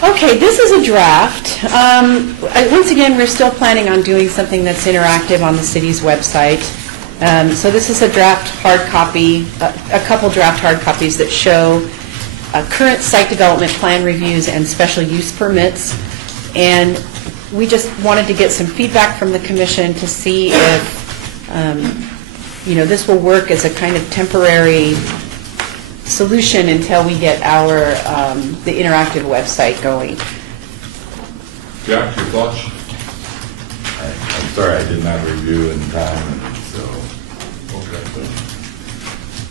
Okay, this is a draft. Once again, we're still planning on doing something that's interactive on the city's website. So this is a draft hard copy, a couple draft hard copies that show current site development plan reviews and special use permits. And we just wanted to get some feedback from the commission to see if, this will work as a kind of temporary solution until we get the interactive website going. Jack, your thoughts? I'm sorry, I did not review in time, so.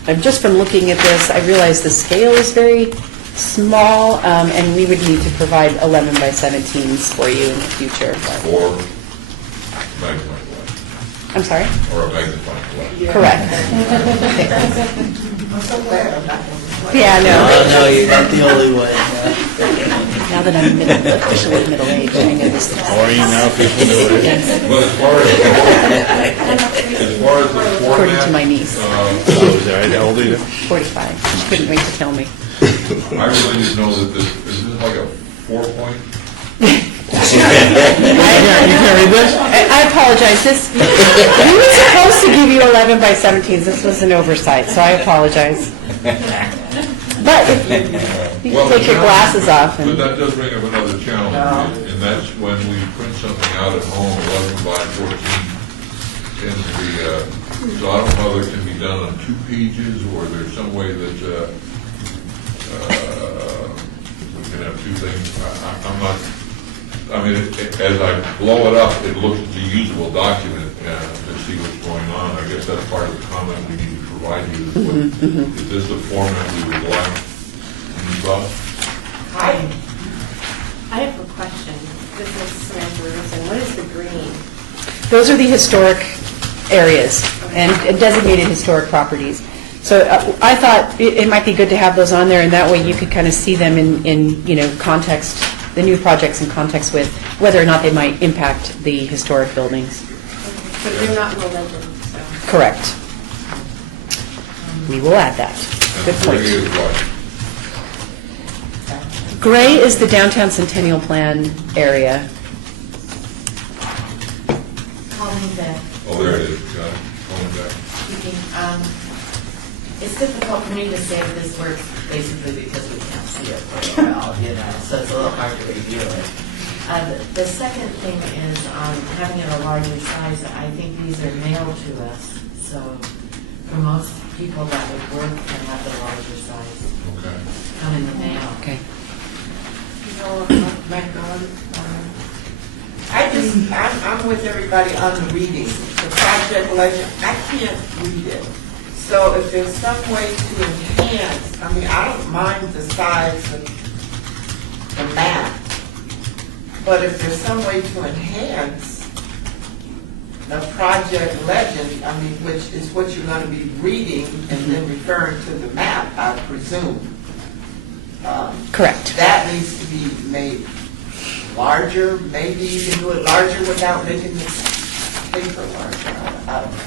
Okay. Just from looking at this, I realize the scale is very small, and we would need to provide 11 by 17s for you in the future. Or magnifying glass. I'm sorry? Or a magnifying glass. Correct. I'm so glad I'm not. Yeah, no. No, you're not the only one. Now that I'm officially middle-aged, I know this. Or now officially middle-aged. But as far as the format. According to my niece. Oh, is that right? How old are you? 45. She couldn't wait to tell me. I really didn't know that is this like a 4-point? You can't read this? I apologize. We were supposed to give you 11 by 17s. This was an oversight, so I apologize. But if you can take your glasses off. But that does bring up another challenge, and that's when we print something out at home, 11 by 14 tends to be, so I don't know whether it can be done on 2 pages, or there's some way that we can have 2 things. I'm not, as I blow it up, it looks at the usable document to see what's going on. I guess that's part of the comment we need to provide you. Is this the format we would like? Any thoughts? I have a question. This is Samantha Rivers. What is the green? Those are the historic areas and designated historic properties. So I thought it might be good to have those on there, and that way you could kind of see them in context, the new projects in context with whether or not they might impact the historic buildings. But they're not in the legend, so. Correct. We will add that. Good And three point. is what? Gray is the downtown Centennial Plan area. Calling back, Oh, there it is, got it, going back. speaking, it's difficult for me to say if this works basically because we can't see it very well, so it's a little hard to review it. The second thing is having it a larger size. I think these are mailed to us, so for most people that would work to have the larger size Okay. come in the mail. Okay. I'm with everybody on the reading. The project legend, I can't read it. So if there's some way to enhance, I mean, I don't mind the size of the map, but if there's some way to enhance the project legend, I mean, which is what you're going to be reading and then referring to the map, I presume. Correct. That needs to be made larger. Maybe you can do it larger without making the paper larger. I don't know.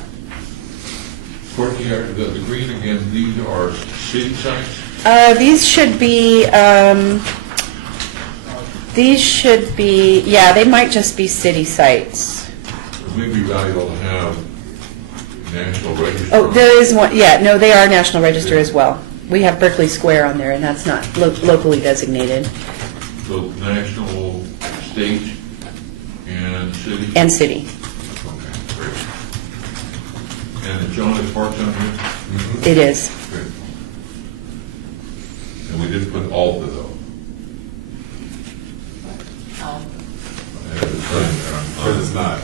Courtney, the green again, these are city sites? These should be, yeah, they might just be city sites. It may be valuable to have National Register. Oh, there is one, yeah, no, they are National Register as well. We have Berkeley Square on there, and that's not locally designated. So national, state, and city? And city. Okay, great. And the John is Parks on here? It is. Good. And we didn't put Alta, though. Because it's not.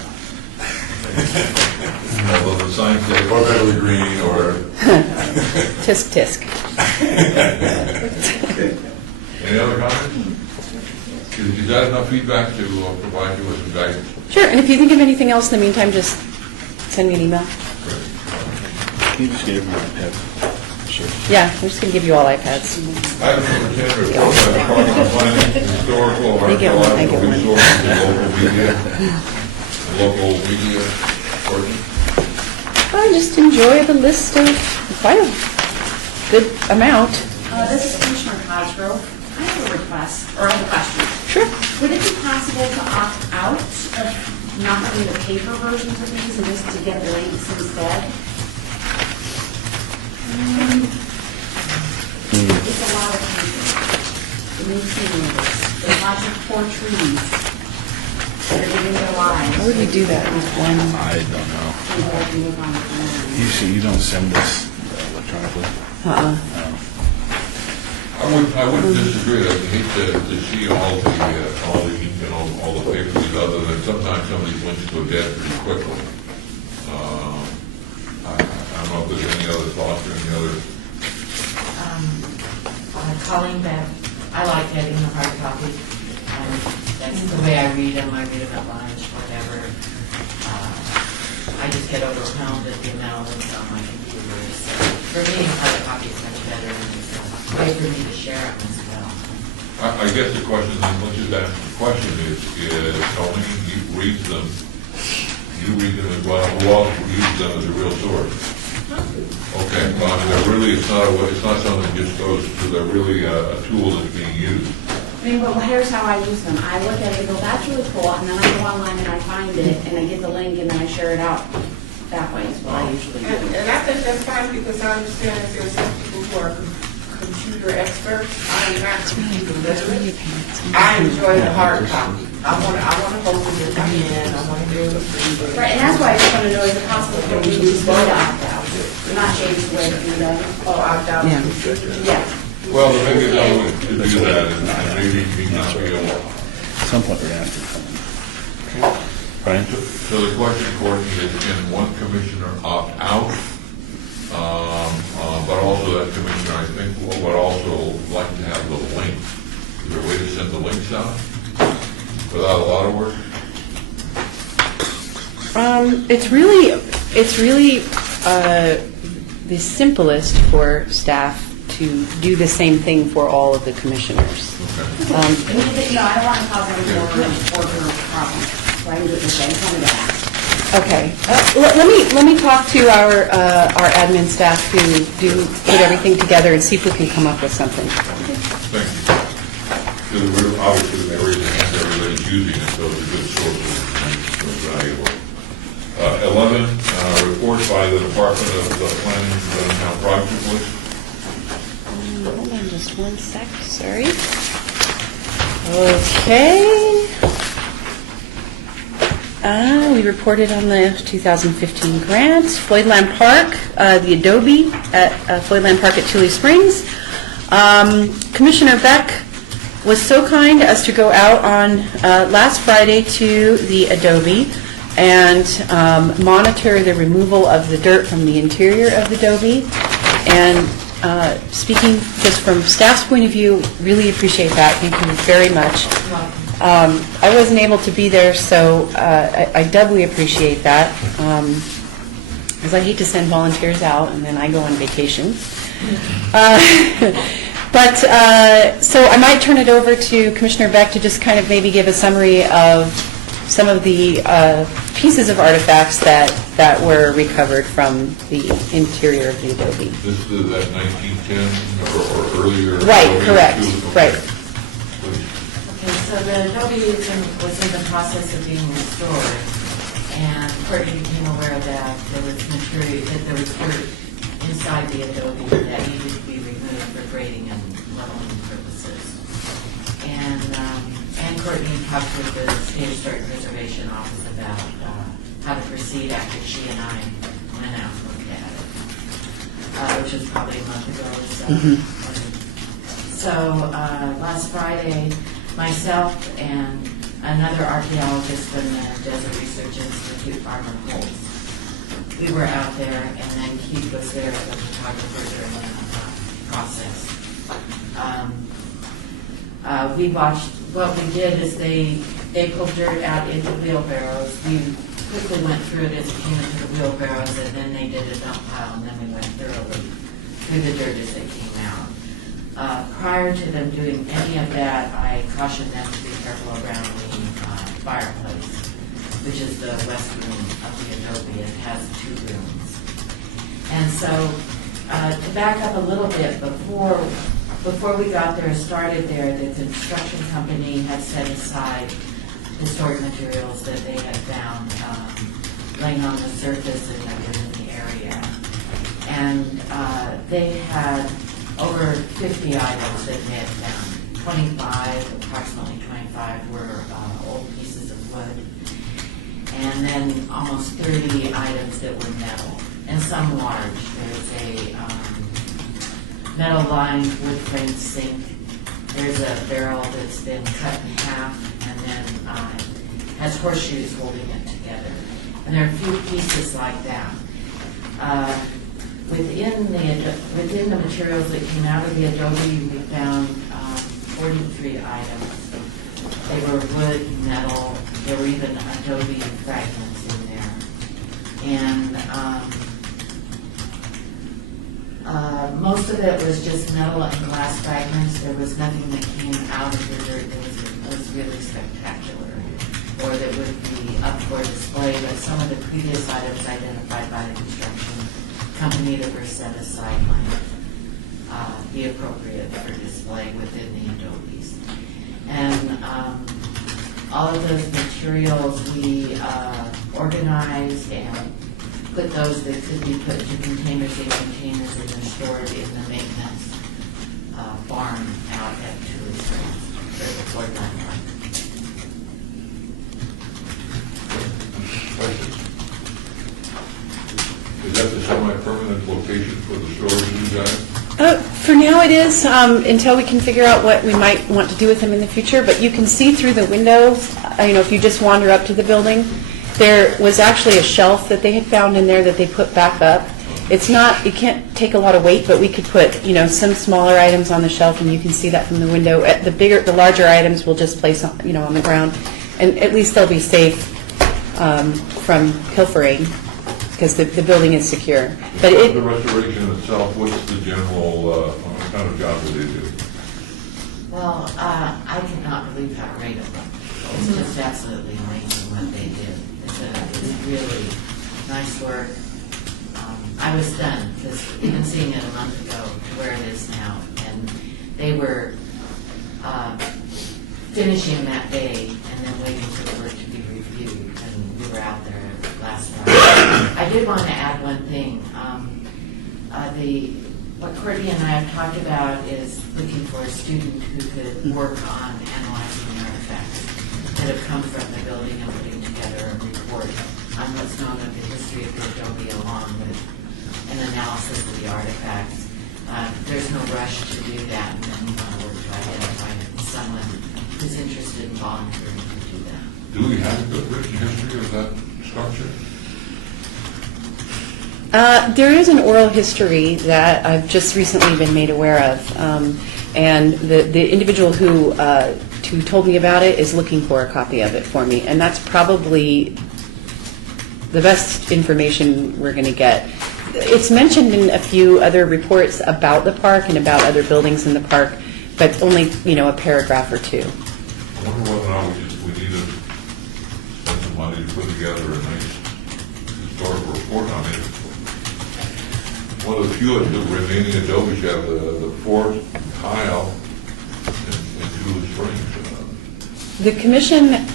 Although the sign says... Or Beverly Green, or... Tisk, tisk. Any other comments? Is that enough feedback to provide you with some guidance? Sure, and if you think of anything else in the meantime, just send me an email. Can you just get everyone an iPad? Sure. Yeah, we're just going to give you all iPads. Item number 10, report by the Department of Planning, historical, They get one, I get one. resources, and local media, Courtney? I just enjoy the list of quite a good amount. This is Commissioner Cosgrove. I have a request, or I have a question. Sure. Would it be possible to opt out of not having the paper versions of these and just to get links instead? It's a lot of paper. It needs to be noticed. There's lots of poor trees that are giving their lives. How would we do that with one? I don't know. We have to move on from there. You don't send this electronically? I wouldn't disagree. I'd hate to see all the ink and all the papers, other than sometimes some of these links go dead pretty quickly. I don't know if there's any other thoughts or any other... Calling back, I like getting the hard copy. That's the way I read them. I read them at lunch, whatever. I just get overwhelmed at the amount of things on my computer. So for me, hard copy is much better, and it's a way for me to share them as well. I guess the question, let's just ask the question is Tony reads them, you read them as well, who else reads them as a real source? Okay, well, I mean, they're really, it's not something that just goes to, they're really a tool that's being used. I mean, well, here's how I use them. I look at it and go, that's really cool, and then I go online and I find it, and I get the link, and then I share it out. That way is what I usually do. And I think that's fine because I understand that there's some people who are computer experts. I am not computer literate. I enjoy the hard copy. I want to hold it in. I want to be able to read it. Right, and that's why I just want to know, is it possible for me to just opt out? Not change the way you know. Oh, opt out. Yeah. Well, maybe another way to do that is maybe we not be able. At some point, we're going to have to. Brian? So the question, Courtney, is can one commissioner opt out? But also that commissioner, I think, would also like to have the link. Is there a way to send the links out without a lot of work? It's really It's really the simplest for staff to do the same thing for all of the commissioners. I don't want to cause any more problems, so I can do it this way, I just wanted to ask. Okay. Let me talk to our admin staff who do put everything together and see if we can come up with something. Thank you. Because we're obviously the area and everybody's using it, so it's a good source of information, so it's valuable. 11, report by the Department of Planning and Town Project List. Hold on just one sec, sorry. Okay. We reported on the 2015 grant. Floydland Park, the Adobe at Floydland Park at Chile Springs. Commissioner Beck was so kind as to go out on last Friday to the Adobe and monitor the removal of the dirt from the interior of the Adobe. And speaking just from staff's point of view, really appreciate that. Thank you very much. I wasn't able to be there, so I doubly appreciate that, because I hate to send volunteers out and then I go on vacation. So I might turn it over to Commissioner Beck to just kind of maybe give a summary of some of the pieces of artifacts that were recovered from the interior of the Adobe. This is that 1910 or earlier? Right, correct, right. Okay, so the Adobe was in the process of being restored, and Courtney became aware that there was material, that there was dirt inside the Adobe that needed to be removed for grading and leveling purposes. And Courtney talked with the State Historic Preservation Office about how to proceed after she and I went out and looked at it, which was probably a month ago or so. So last Friday, myself and another archaeologist from the Desert Research Institute, Farmer Holtz, we were out there, and then Keith was there as a photographer during the process. We watched, what we did is they pulled dirt out into wheelbarrows. We quickly went through it as it came into the wheelbarrows, and then they did a dump pile, and then we went thoroughly through the dirt as it came out. Prior to them doing any of that, I cautioned them to be careful around the fireplace, which is the west room of the Adobe. It has 2 rooms. And so, to back up a little bit, before we got there and started there, the construction company had set aside historic materials that they had found laying on the surface and that were in the area. And they had over 50 items that they had found. Approximately 25 were old pieces of wood. And then almost 30 items that were metal, and some large. There's a metal-lined wood frame sink. There's a barrel that's been cut in half and then has horseshoes holding it together. And there are a few pieces like that. Within the materials that came out of the Adobe, we found 43 items. They were wood, metal, there were even Adobe fragments in there. And most of it was just metal and glass fragments. There was nothing that came out of the dirt that was really spectacular or that would be up for display, but some of the previous items identified by the construction company that were set aside might be appropriate for display within the Adobes. And all of those materials we organized and put those that could be put into containers in containers and then stored in the maintenance barn out at Chile Springs, or the Floydland Park. Questions? Is that the semi-permanent location for the storage, you guys? For now it is, until we can figure out what we might want to do with them in the future. But you can see through the windows, if you just wander up to the building, there was actually a shelf that they had found in there that they put back up. It's not, it can't take a lot of weight, but we could put, some smaller items on the shelf, and you can see that from the window. The larger items we'll just place on the ground, and at least they'll be safe from pilfering. because the building is secure. But The restoration itself, what's the general, what kind of job do they do? Well, I cannot believe how great it looked. It's just absolutely amazing what they did. It's really nice work. I was stunned, because even seeing it a month ago to where it is now, and they were finishing that day and then waiting for the work to be reviewed, and we were out there last night. I did want to add one thing. What Courtney and I have talked about is looking for a student who could work on analyzing the artifacts that have come from the building and putting together a report on what's known of the history of the adobe along with an analysis of the artifacts. There's no rush to do that, and then we want to work to identify someone who's interested in volunteering to do that. Do we have a good written history of that structure? There is an oral history that I've just recently been made aware of, and the individual who told me about it is looking for a copy of it for me, and that's probably the best information we're going to get. It's mentioned in a few other reports about the park and about other buildings in the park, but only, a paragraph or two. I wonder whether or not we need to spend some money to put together a nice historical report on it. One of the few remaining adobes you have the Fort Kyle in Tule Springs. The commission,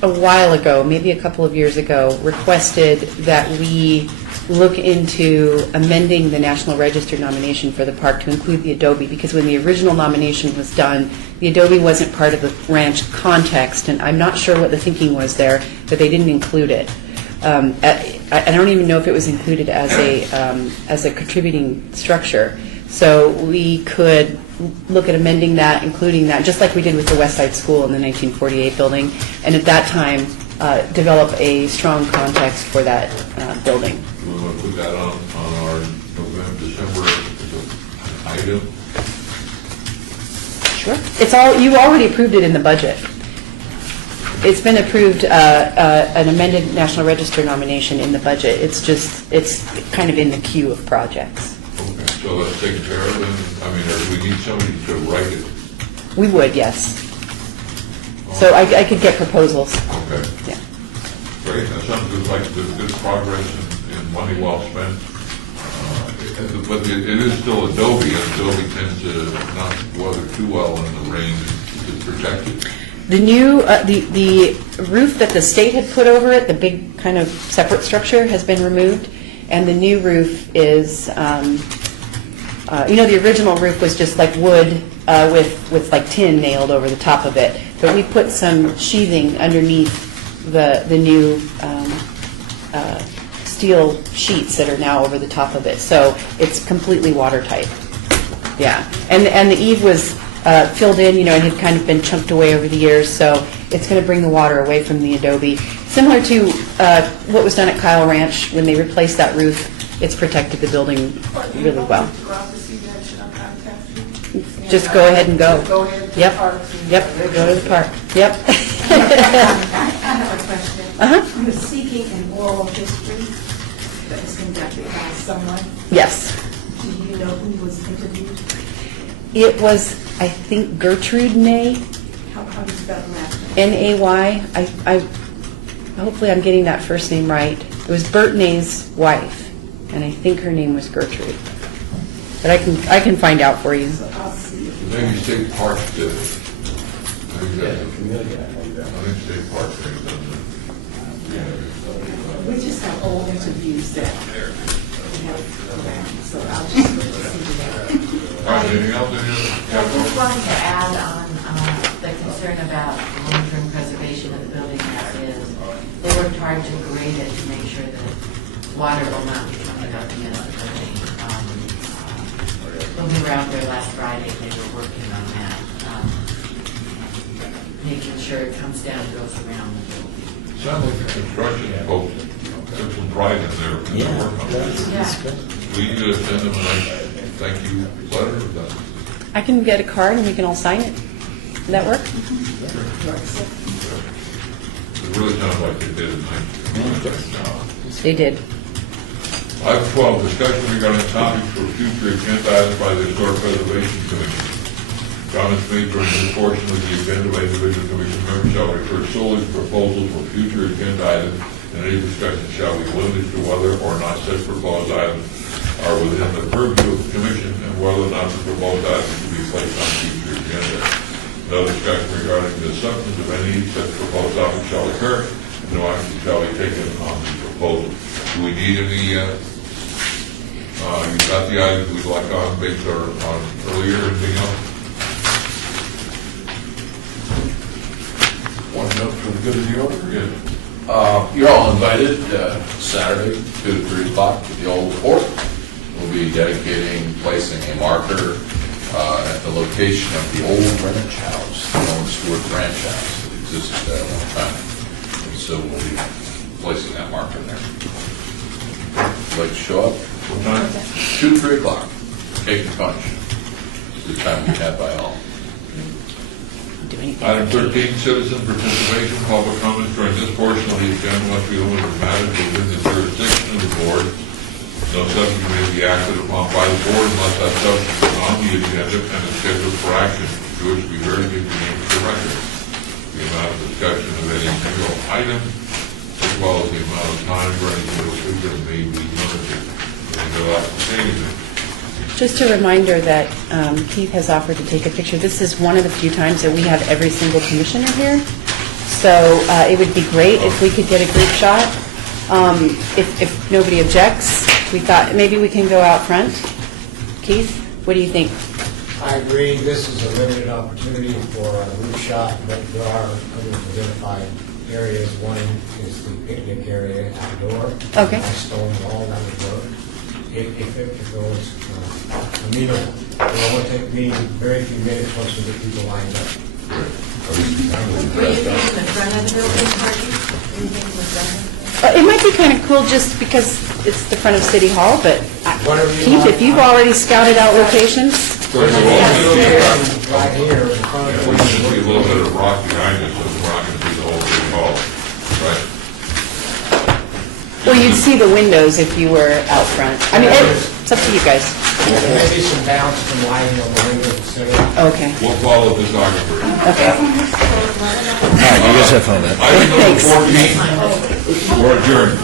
a while ago, maybe a couple of years ago, requested that we look into amending the National Register nomination for the park to include the adobe, because when the original nomination was done, the adobe wasn't part of the ranch context, and I'm not sure what the thinking was there, but they didn't include it. I don't even know if it was included as a contributing structure. So we could look at amending that, including that, just like we did with the West Side School in the 1948 building, and at that time develop a strong context for that building. Do we want to put that on our November, December item? Sure. It's all, you already approved it in the budget. It's been approved, an amended National Register nomination in the budget. It's kind of in the queue of projects. Okay, so that's taken care of, and, or do we need somebody to write it? We would, yes. So I could get proposals. Okay. Yeah. Great, that sounds like good progress and money well spent. But it is still adobe, and adobe tends to not weather too well in the rain. It's protected. The new, the roof that the state had put over it, the big kind of separate structure, has been removed, and the new roof is, the original roof was just like wood with like tin nailed over the top of it, but we put some sheathing underneath the new steel sheets that are now over the top of it, so it's completely watertight. Yeah, and the eave was filled in, it had kind of been chunked away over the years, so it's going to bring the water away from the adobe. Similar to what was done at Kyle Ranch, when they replaced that roof, it's protected the building really well. Just go ahead and go. Go ahead to Yep. the park. Yep, go to the park. Yep. I have a question. Uh-huh. You're seeking an oral history that was conducted by someone. Yes. Do you know who was interviewed? It was, I think, Gertrude Ney, How do you spell the last name? N-A-Y. Hopefully I'm getting that first name right. It was Bert Ney's wife, and I think her name was Gertrude. But I can find out for you. I'll see. Maybe State Park did it. I think State Park did it. We just have old interviews that we have around, so I'll just see that. All right, anything else in here? I just wanted to add on the concern about long-term preservation of the building as is. They worked hard to grade it to make sure that water will not be coming up against the building. When we were out there last Friday, they were working on that, making sure it comes down and goes around the building. Sounds like the construction folks took some pride in their work on this. Yeah. We need to send them a nice thank you letter. I can get a card and we can all sign it. Does that work? It really sounds like they did a nice job. They did. Item 12, discussion regarding topics for future agenda items by the Historic Preservation Commission. Comments made during this portion of the agenda by individual commission members shall refer solely to proposals for future agenda items, and any discussion shall be limited to whether or not such proposed items are within the purview of the commission and whether or not the proposed items to be placed on future agenda. No discussion regarding the substance of any such proposed topic shall occur, and no action shall be taken on the proposal. Do we need any, you got the items we'd like on based on earlier, anything else? One note for the good of the order. Yes. You're all invited Saturday, 2 to 3 o'clock at the Old Fort. We'll be dedicating, placing a marker at the location of the old ranch house, the old Stewart Ranch House that existed at one time. And so we'll be placing that marker there. Like to show up? What time? 2 to 3 o'clock. Cake and punch. It's the time we have by all. Item 13, citizen participation, public comments during this portion of the agenda must be limited to matters within the jurisdiction of the board. No subject may be acted upon by the board unless that subject is on the agenda and is scheduled for action, to which we heard give your name for the record. The amount of discussion of any single item, as well as the amount of time for any single speaker may be limited. And go out and say anything. Just a reminder that Keith has offered to take a picture. This is one of the few times that we have every single commissioner here. So it would be great if we could get a group shot. If nobody objects, we thought maybe we can go out front. Keith, what do you think? I agree, this is a limited opportunity for a group shot, but there are other identified areas. One is the picnic area outdoor. Okay. A stone wall, that would work. If it goes amenable, it will only take me very few minutes once we get people lined up. Were you thinking the front of the building, Margie? Were you thinking the front of the building? It might be kind of cool just because it's the front of City Hall, but Keith, if you've already scouted out locations. Right here, in front of Yeah, we can see a little bit of rock behind us, so we're not going to see the whole City Hall. Right. Well, you'd see the windows if you were out front. I mean, it's up to you guys. Maybe some bounce from lighting on the windows, etc. Okay. We'll follow the photographer. Okay. All right, you guys have fun then. Item number 14, we're adjourned.